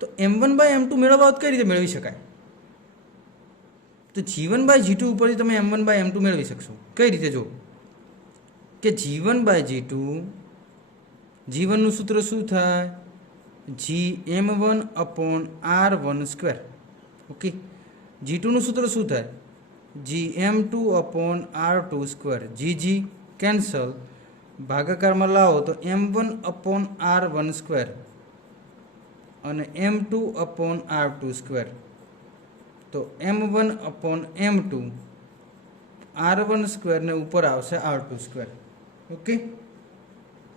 તો m1/m2 મેળવવા કઈ રીતે મેળવી શકાય? તો G1/G2 ઉપરથી તમે m1/m2 મેળવી શકશો. કઈ રીતે? જો કે G1/G2, G1નું સૂત્ર શું થાય? gm1/r1². ઓકે, G2નું સૂત્ર શું થાય? gm2/r2². gg કેન્સલ, ભાગાકારમાં લાવો તો m1/r1² અને m2/r2². તો m1/m2 r1² ને ઉપર આવશે r2². ઓકે,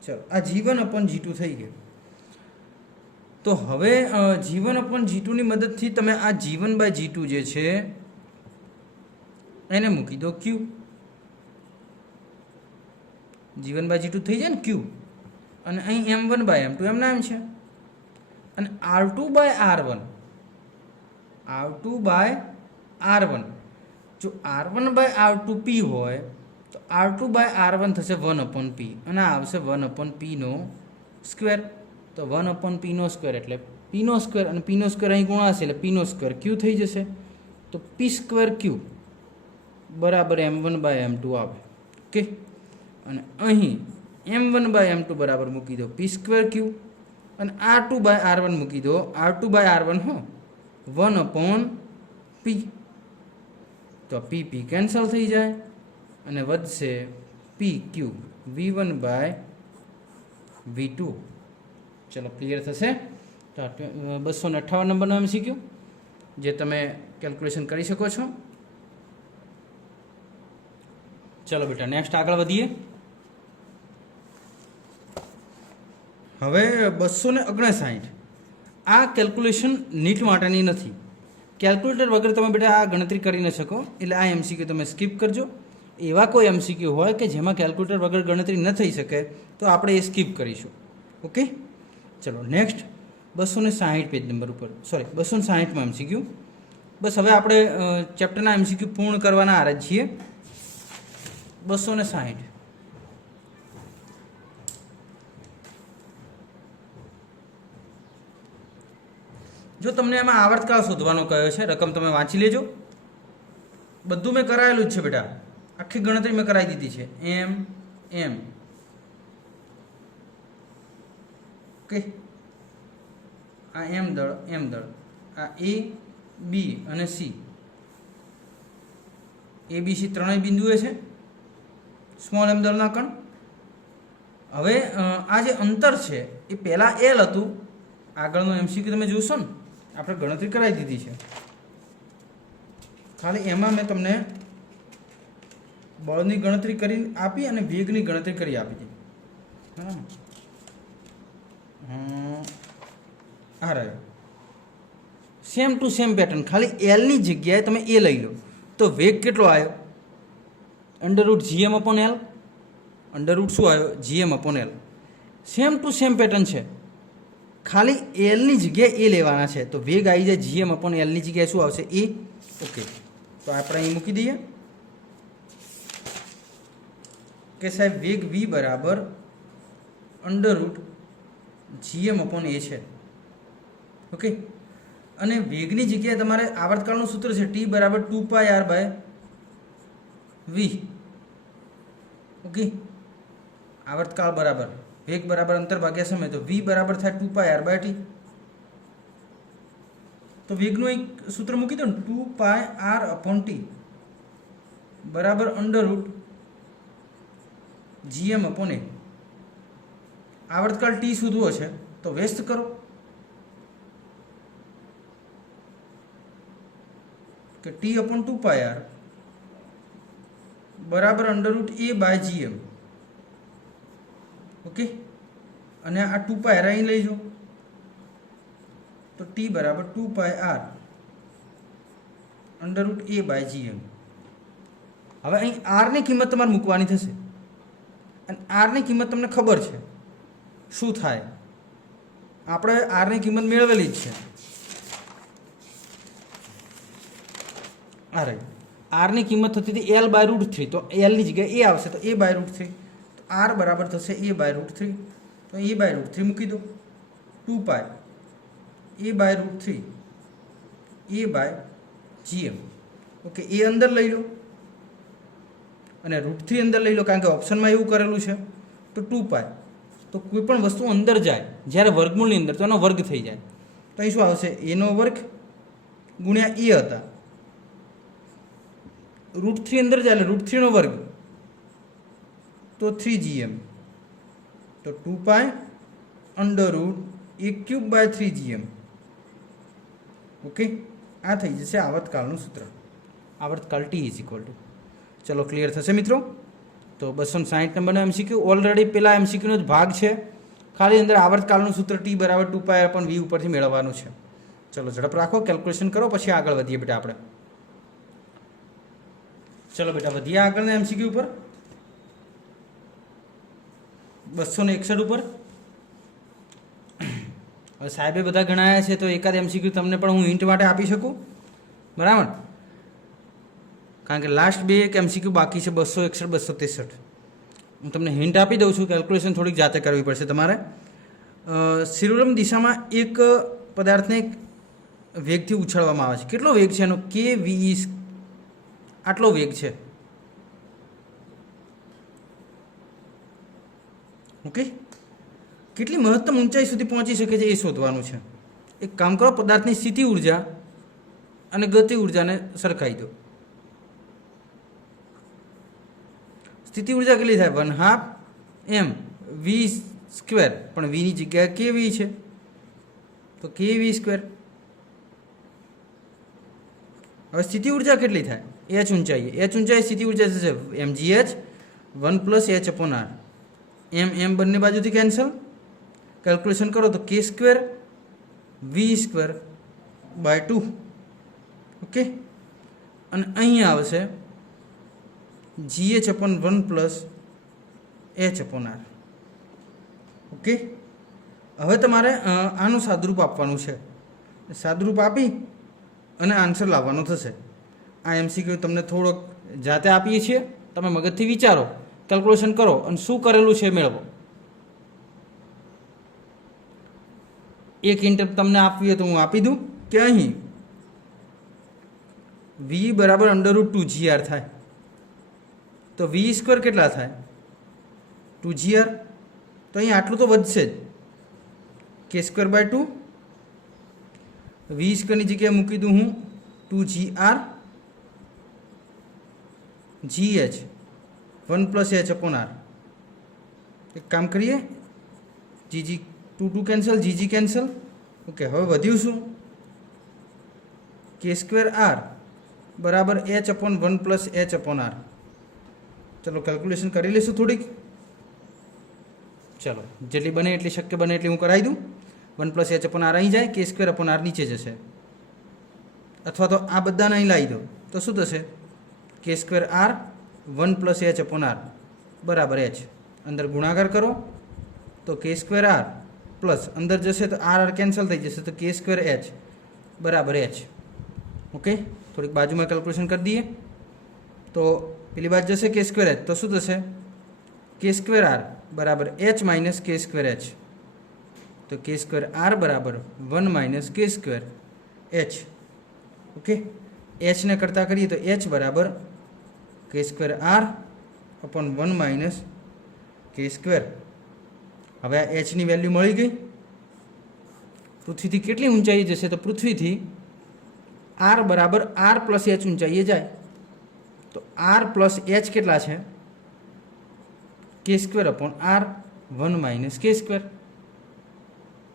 ચલો આ G1/G2 થઈ ગયું. તો હવે G1/G2 ની મદદથી તમે આ G1/G2 જે છે એને મૂકી દો Q. G1/G2 થઈ જાય ને Q, અને અહીં m1/m2 એમના એમ છે. અને R2/R1 R2/R1 જો R1/R2 P હોય તો R2/R1 થશે 1/P અને આ આવશે 1/P નો સ્ક્વેર. તો 1/P નો સ્ક્વેર એટલે P નો સ્ક્વેર અને P નો સ્ક્વેર અહીં ગુણાશે એટલે P નો સ્ક્વેર Q થઈ જશે. તો P²Q બરાબર M1/M2 આવે. ઓકે, અને અહીં M1/M2 બરાબર મૂકી દો P²Q અને R2/R1 મૂકી દો R2/R1 હો 1/P. તો PP કેન્સલ થઈ જાય અને વધશે PQ V1/V2. ચલો ક્લિયર થશે. તો 258 નંબરનો MCQ જે તમે કેલ્ક્યુલેશન કરી શકો છો. ચલો બેટા નેક્સ્ટ આગળ વધીએ. હવે 259 આ કેલ્ક્યુલેશન નીટ માટેની નથી. કેલ્ક્યુલેટર વગર તમે બેટા આ ગણતરી કરી ન શકો એટલે આ MCQ તમે સ્કીપ કરજો. એવા કોઈ MCQ હોય કે જેમાં કેલ્ક્યુલેટર વગર ગણતરી ન થઈ શકે તો આપણે એ સ્કીપ કરીશું. ઓકે, ચલો નેક્સ્ટ 260 પેજ નંબર ઉપર 260માં MCQ. બસ હવે આપણે ચેપ્ટરના MCQ પૂર્ણ કરવાના આરે છીએ. 260 જો તમને એમાં આવર્તકાળ શોધવાનો કહ્યો છે, રકમ તમે વાંચી લેજો. બધું મેં કરાયેલું જ છે બેટા, આખી ગણતરી મેં કરાવી દીધી છે. એમ ઓકે, આ એમ દળ આ A B અને C ABC ત્રણેય બિંદુએ છે સ્મોલ m દળના કણ. હવે આ જે અંતર છે એ પહેલાં L હતું. આગળનું MCQ તમે જોશો ને આપણે ગણતરી કરાવી દીધી છે. ખાલી એમાં મેં તમને બળની ગણતરી કરી આપી અને વેગની ગણતરી કરી આપી હતી. આ રહ્યો સેમ ટુ સેમ પેટર્ન, ખાલી એલની જગ્યાએ તમે એ લઈ લો તો વેગ કેટલો આવ્યો? √GM/L. અંડરરૂટ શું આવ્યો? GM/L. Same to same pattern છે, ખાલી એલની જગ્યાએ એ લેવાના છે તો વેગ આવી જાય GM/L ની જગ્યાએ શું આવશે? એ. ઓકે, તો આપણે અહીં મૂકી દઈએ કે સાહેબ વેગ V બરાબર √GM/A છે. ઓકે, અને વેગની જગ્યાએ તમારે આવર્તકાળનું સૂત્ર છે T બરાબર 2πr/v. ઓકે, આવર્તકાળ બરાબર વેગ બરાબર અંતર ભાગ્યા સમય, તો V બરાબર થાય 2πr/t. તો વેગનું એક સૂત્ર મૂકી દો ને 2πr/t બરાબર √GM/A. આવર્તકાળ T શોધવો છે તો વ્યસ્ત કરો કે T/2πr બરાબર √A/GM. ઓકે, અને આ 2πr અહીં લઈ જાઓ તો T બરાબર 2πr √A/GM. હવે અહીં R ની કિંમત તમારે મૂકવાની થશે અને R ની કિંમત તમને ખબર છે શું થાય. આપણે R ની કિંમત મેળવેલી જ છે. R ની કિંમત થતી હતી L/√3, તો L ની જગ્યાએ A આવશે તો A/√3. તો R બરાબર થશે A/√3. તો A/√3 મૂકી દો 2π A/√3 A/GM. ઓકે, એ અંદર લઈ લો અને √3 અંદર લઈ લો કારણ કે ઓપ્શનમાં એવું કરેલું છે. તો 2π, તો કોઈ પણ વસ્તુ અંદર જાય જ્યારે વર્ગમૂળની અંદર તો એનો વર્ગ થઈ જાય. તો અહીં શું આવશે? A² ગુણ્યા A હતા, √3 અંદર જાય એટલે √3² તો 3GM. તો 2π √A³/3GM. ઓકે, આ થઈ જશે આવર્તકાળનું સૂત્ર. આવર્તકાળ T = ચલો ક્લિયર થશે મિત્રો. તો 260 નંબરનો MCQ ઓલરેડી પેલા MCQનો જ ભાગ છે, ખાલી અંદર આવર્તકાળનું સૂત્ર T બરાબર 2πr/v ઉપરથી મેળવવાનું છે. ચલો ઝડપ રાખો, કેલ્ક્યુલેશન કરો, પછી આગળ વધીએ બેટા આપણે. ચલો બેટા વધીએ આગળના MCQ ઉપર. 261 ઉપર હવે સાહેબે બધા ગણાયા છે તો એકાદ એમસીક્યુ તમને પણ હું હિન્ટ માટે આપી શકું, બરાબર? કારણ કે લાસ્ટ બે એક એમસીક્યુ બાકી છે, 261 263. હું તમને હિન્ટ આપી દઉં છું, કેલ્ક્યુલેશન થોડીક જાતે કરવી પડશે તમારે. સિરુલમ દિશામાં એક પદાર્થને વેગથી ઉછાળવામાં આવે છે. કેટલો વેગ છે એનો? KV, આટલો વેગ છે. ઓકે, કેટલી મહત્તમ ઊંચાઈ સુધી પહોંચી શકે છે એ શોધવાનું છે. એક કામ કરો, પદાર્થની સ્થિતિ ઉર્જા અને ગતિ ઉર્જાને સરખાઈ દો. સ્થિતિ ઉર્જા કેટલી થાય? 1/2 mv², પણ વીની જગ્યાએ KV છે તો KV². હવે સ્થિતિ ઉર્જા કેટલી થાય? h ઊંચાઈ સ્થિતિ ઉર્જા થશે mgh 1 + h/r. m બંને બાજુથી કેન્સલ, કેલ્ક્યુલેશન કરો તો k² v²/2. ઓકે, અને અહીંયા આવશે gh/1 + h/r. ઓકે, હવે તમારે આનું સાદુરૂપ આપવાનું છે. સાદુરૂપ આપી અને આન્સર લાવવાનો થશે. આ એમસીક્યુ તમને થોડોક જાતે આપીએ છીએ, તમે મગજથી વિચારો, કેલ્ક્યુલેશન કરો અને શું કરેલું છે મેળવો. એક હિન્ટ તમને આપવી હોય તો હું આપી દઉં કે અહીં v = √2gr થાય તો v² કેટલા થાય? 2gr. તો અહીં આટલું તો વધશે જ, k²/2. v² ની જગ્યાએ મૂકી દઉં હું 2gr gh 1 + h/r. એક કામ કરીએ, gg 2 cancel, gg cancel. Okay, હવે વધ્યું શું? k²r = h/1 + h/r. ચલો કેલ્ક્યુલેશન કરી લઈશું થોડીક. ચલો, જેટલી બને એટલી શક્ય બને એટલી હું કરાવી દઉં. 1 + h/r અહીં જાય, k²/r નીચે જશે, અથવા તો આ બધાને અહીં લાવી દો તો શું થશે? k²r 1 + h/r = h. અંદર ગુણાકાર કરો તો k²r પ્લસ અંદર જશે તો r કેન્સલ થઈ જશે તો k²h = h. ઓકે, થોડીક બાજુમાં કેલ્ક્યુલેશન કરી દઈએ તો પેલી બાજુ જશે k²h તો શું થશે? k²r = h - k²h. તો k²r = 1 - k²h. ઓકે, h ને કરતા કરીએ તો h = k²r/1 - k². હવે આ h ની વેલ્યુ મળી ગઈ. પૃથ્વીથી કેટલી ઊંચાઈએ જશે? તો પૃથ્વીથી r = r + h ઊંચાઈએ જાય. તો r + h કેટલા છે? k²/r 1 - k².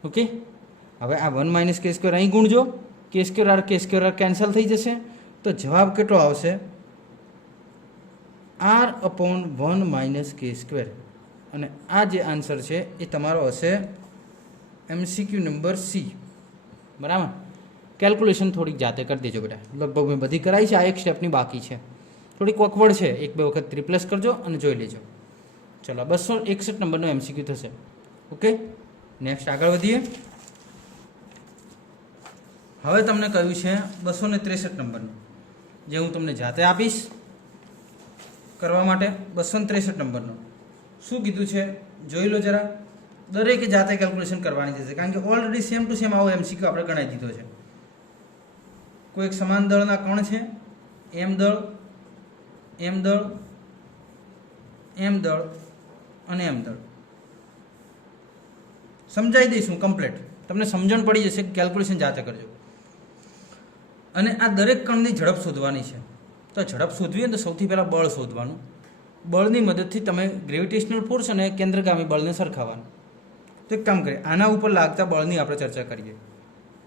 ઓકે, હવે આ 1 - k² અહીં ગુણજો, k²r કેન્સલ થઈ જશે તો જવાબ કેટલો આવશે? r/1 - k². અને આ જે આન્સર છે એ તમારો હશે એમસીક્યુ નંબર C. બરાબર? કેલ્ક્યુલેશન થોડીક જાતે કરી દેજો બેટા. લગભગ મેં બધી કરાવી છે, આ એક સ્ટેપની બાકી છે, થોડીક ઓકવર્ડ છે, 1-2 વખત રિપ્લેસ કરજો અને જોઈ લેજો. ચલો, 261 નંબરનો એમસીક્યુ થશે. ઓકે, નેક્સ્ટ આગળ વધીએ. હવે તમને કહ્યું છે 263 નંબરનું, જે હું તમને જાતે આપીશ કરવા માટે. 263 નંબરનો શું કીધું છે જોઈ લો જરા. દરેકે જાતે કેલ્ક્યુલેશન કરવાની થશે, કારણ કે ઓલરેડી સેમ ટુ સેમ આવો એમસીક્યુ આપણે ગણાવી દીધો છે. કોઈ એક સમાન દળના કણ છે, m દળ, m દળ, m દળ અને m દળ. સમજાવી દઈશું કમ્પ્લીટ, તમને સમજણ પડી જશે. કેલ્ક્યુલેશન જાતે કરજો. અને આ દરેક કણની ઝડપ શોધવાની છે. તો ઝડપ શોધવી હોય તો સૌથી પહેલાં બળ શોધવાનું. બળની મદદથી તમે ગ્રેવિટેશનલ ફોર્સ અને કેન્દ્રગામી બળને સરખાવવાનું. તો એક કામ કરીએ, આના ઉપર લાગતા બળની આપણે ચર્ચા કરીએ.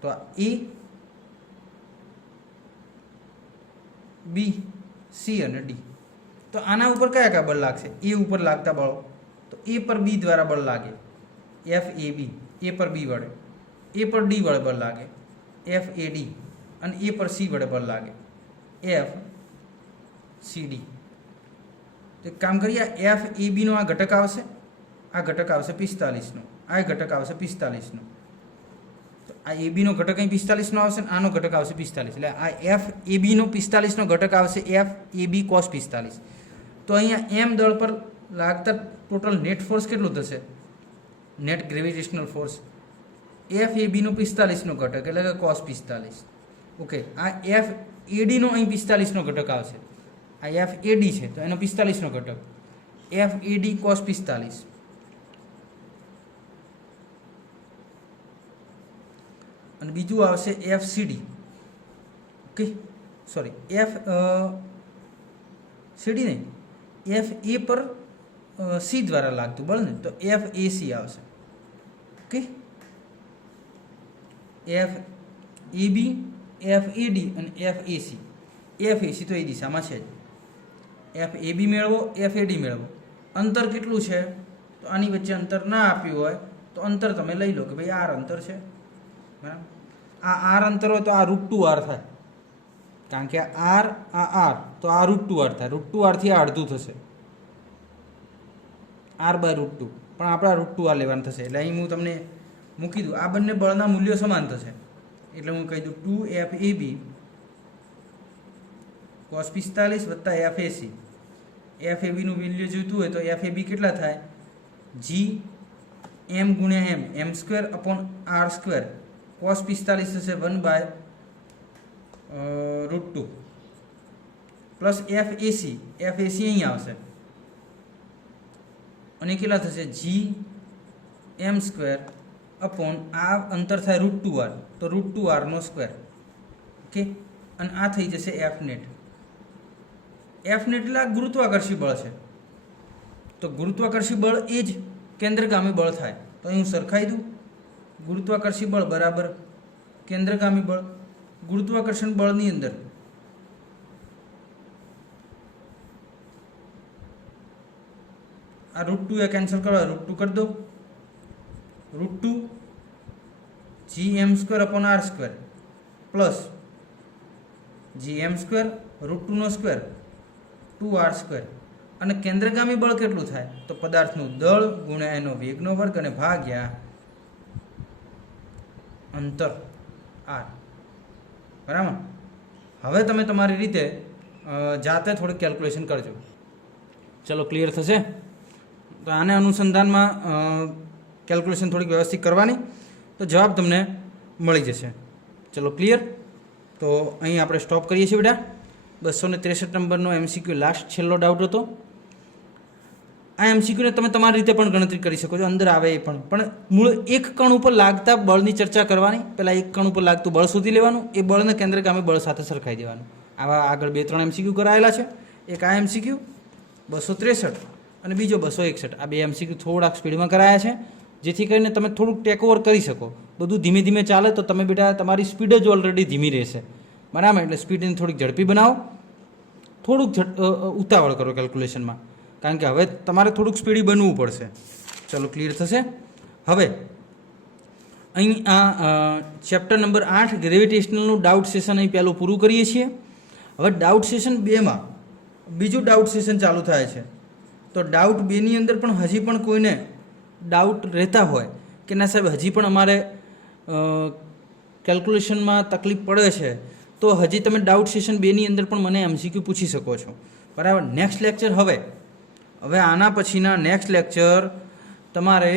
તો આ E, B, C અને D. તો આના ઉપર કયા કયા બળ લાગશે? એ ઉપર લાગતા બળો. તો એ પર B દ્વારા બળ લાગે, FAB. એ પર B વડે, એ પર D વડે બળ લાગે, FAD. અને એ પર C વડે બળ લાગે, FCD. તો એક કામ કરીએ, આ FABનો આ ઘટક આવશે, આ ઘટક આવશે 45નો, આ ઘટક આવશે 45નો. આ એ બીનો ઘટક અહીં 45નો આવશે ને આનો ઘટક આવશે 45, એટલે આ એફ એ બીનો 45નો ઘટક આવશે એફ એ બી કોસ 45. તો અહીંયા એમ દળ પર લાગતા ટોટલ નેટ ફોર્સ કેટલું થશે? Net gravitational force F A બીનો 45નો ઘટક એટલે કે કોસ 45. ઓકે, આ એફ એડીનો અહીં 45નો ઘટક આવશે. આ એફ એડી છે તો એનો 45નો ઘટક એફ એડી કોસ 45. અને બીજું આવશે એફ સીડી. ઓકે, સોરી, એફ સીડી નહીં, એફ એ પર સી દ્વારા લાગતું બળ ને, તો એફ એસી આવશે. Okay, F A B, F એડી અને એફ એસી. એફ એસી તો એ દિશામાં છે જ. એફ એ બી મેળવો, એફ એડી મેળવો. અંતર કેટલું છે? તો આની વચ્ચે અંતર ના આપ્યું હોય તો અંતર તમે લઈ લો કે ભાઈ આર અંતર છે. બરાબર, આ આર અંતર હોય તો આ √2r થાય, કારણ કે આર આ આર, તો આ √2r થાય. √2r થી આ અડધું થશે, r/√2, પણ આપણે √2r લેવાનું થશે. એટલે અહીં હું તમને મૂકી દઉં, આ બંને બળના મૂલ્યો સમાન થશે. એટલે હું કહી દઉં 2FAB cos 45 વત્તા FAC. FAB નું વેલ્યુ જોઈતું હોય તો FAB કેટલા થાય? G m ગુણ્યા m, m² upon r². cos 45 થશે 1/√2 પ્લસ FAC. FAC અહીં આવશે અને કેટલા થશે? G m² અપોન આ અંતર થાય √2r, તો √2r². ઓકે, અને આ થઈ જશે F નેટ. F નેટ એટલે આ ગુરુત્વાકર્ષી બળ છે. તો ગુરુત્વાકર્ષી બળ એ જ કેન્દ્રગામી બળ થાય. તો અહીં હું સરખાઈ દઉં, ગુરુત્વાકર્ષી બળ બરાબર કેન્દ્રગામી બળ. ગુરુત્વાકર્ષણ બળની અંદર આ √2 એ કેન્સલ કરવા, √2 કરી દો. √2 gm² upon r² plus gm² √2² 2r². અને કેન્દ્રગામી બળ કેટલું થાય? તો પદાર્થનું દળ ગુણ્યા એનો વેગનો વર્ગ અને ભાગ્યા અંતર r. બરાબર, હવે તમે તમારી રીતે જાતે થોડુંક કેલ્ક્યુલેશન કરજો. ચલો, ક્લિયર થશે? તો આને અનુસંધાનમાં કેલ્ક્યુલેશન થોડીક વ્યવસ્થિત કરવાની, તો જવાબ તમને મળી જશે. ચલો, ક્લિયર? તો અહીં આપણે સ્ટોપ કરીએ છીએ બેટા. 263 નંબરનો MCQ લાસ્ટ છેલ્લો ડાઉટ હતો. આ MCQને તમે તમારી રીતે પણ ગણતરી કરી શકો છો, અંદર આવે એ પણ મૂળ એક કણ ઉપર લાગતા બળની ચર્ચા કરવાની. પહેલાં એક કણ ઉપર લાગતું બળ શોધી લેવાનું, એ બળને કેન્દ્રગામી બળ સાથે સરખાઈ દેવાનું. આવા આગળ 2-3 MCQ કરાયેલા છે. એક આ MCQ 263 અને બીજો 261. આ બે MCQ થોડાક સ્પીડમાં કરાયા છે, જેથી કરીને તમે થોડુંક ટેક ઓવર કરી શકો. બધું ધીમે ધીમે ચાલે તો તમે બેટા તમારી સ્પીડ જ ઓલરેડી ધીમી રહેશે. બરાબર, એટલે સ્પીડને થોડીક ઝડપી બનાવો, થોડુંક ઉતાવળ કરો કેલ્ક્યુલેશનમાં, કારણ કે હવે તમારે થોડુંક સ્પીડી બનવું પડશે. ચલો, ક્લિયર થશે? હવે અહીં આ ચેપ્ટર નંબર 8 ગ્રેવિટેશનલનું ડાઉટ સેશન અહીં પહેલું પૂરું કરીએ છીએ. હવે ડાઉટ સેશન 2માં બીજું ડાઉટ સેશન ચાલુ થાય છે. તો ડાઉટ 2ની અંદર પણ હજી પણ કોઈને ડાઉટ રહેતા હોય કે ના સાહેબ હજી પણ અમારે કેલ્ક્યુલેશનમાં તકલીફ પડે છે, તો હજી તમે ડાઉટ સેશન 2ની અંદર પણ મને MCQ પૂછી શકો છો. બરાબર, નેક્સ્ટ લેક્ચર હવે આના પછીના નેક્સ્ટ લેક્ચર તમારે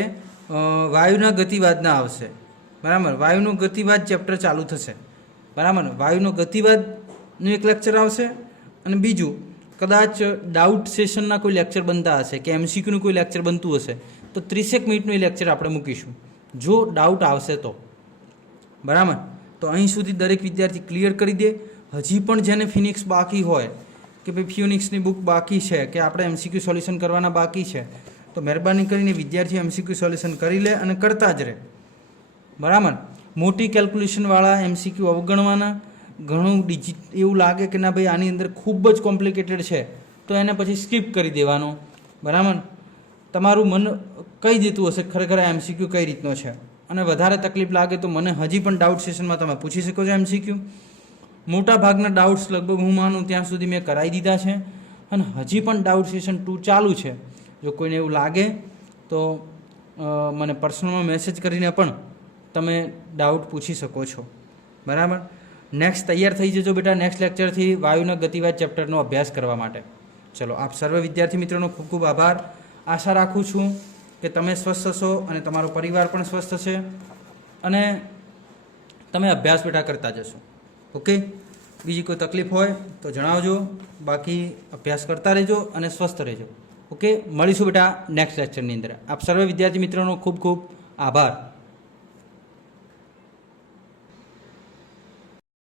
વાયુના ગતિવાદના આવશે. બરાબર, વાયુનો ગતિવાદ ચેપ્ટર ચાલુ થશે. બરાબર, વાયુનો ગતિવાદનું એક લેક્ચર આવશે અને બીજું કદાચ ડાઉટ સેશનના કોઈ લેક્ચર બનતા હશે કે MCQનું કોઈ લેક્ચર બનતું હશે તો 30 મિનિટનું એ લેક્ચર આપણે મૂકીશું, જો ડાઉટ આવશે તો. બરાબર, તો અહીં સુધી દરેક વિદ્યાર્થી ક્લિયર કરી દે. હજી પણ જેને ફિનિક્સ બાકી હોય કે ભાઈ ફિનિક્સની બુક બાકી છે કે આપણે MCQ સોલ્યુશન કરવાના બાકી છે, તો મહેરબાની કરીને વિદ્યાર્થી MCQ સોલ્યુશન કરી લે અને કરતા જ રહે. બરાબર, મોટી કેલ્ક્યુલેશનવાળા MCQ અવગણવાના. ઘણું એવું લાગે કે ના ભાઈ આની અંદર ખૂબ જ કોમ્પ્લિકેટેડ છે તો એને પછી સ્કીપ કરી દેવાનો. બરાબર, તમારું મન કહી દેતું હશે ખરેખર આ MCQ કઈ રીતનો છે, અને વધારે તકલીફ લાગે તો મને હજી પણ ડાઉટ સેશનમાં તમે પૂછી શકો છો MCQ. મોટા ભાગના ડાઉટ્સ લગભગ હું માનું ત્યાં સુધી મેં કરાવી દીધા છે અને હજી પણ ડાઉટ સેશન 2 ચાલુ છે. જો કોઈને એવું લાગે તો મને પર્સનલમાં મેસેજ કરીને પણ તમે ડાઉટ પૂછી શકો છો. બરાબર. નેક્સ્ટ તૈયાર થઈ જજો બેટા નેક્સ્ટ લેક્ચરથી વાયુના ગતિવાદ ચેપ્ટરનો અભ્યાસ કરવા માટે. ચલો આપ સર્વ વિદ્યાર્થી મિત્રોનો ખૂબ ખૂબ આભાર. આશા રાખું છું કે તમે સ્વસ્થ હશો અને તમારો પરિવાર પણ સ્વસ્થ હશે અને તમે અભ્યાસ બેટા કરતા જશો. ઓકે. બીજી કોઈ તકલીફ હોય તો જણાવજો. બાકી અભ્યાસ કરતા રહેજો અને સ્વસ્થ રહેજો. ઓકે. મળીશું બેટા નેક્સ્ટ લેક્ચરની અંદર. આપ સર્વ વિદ્યાર્થી મિત્રોનો ખૂબ ખૂબ આભાર.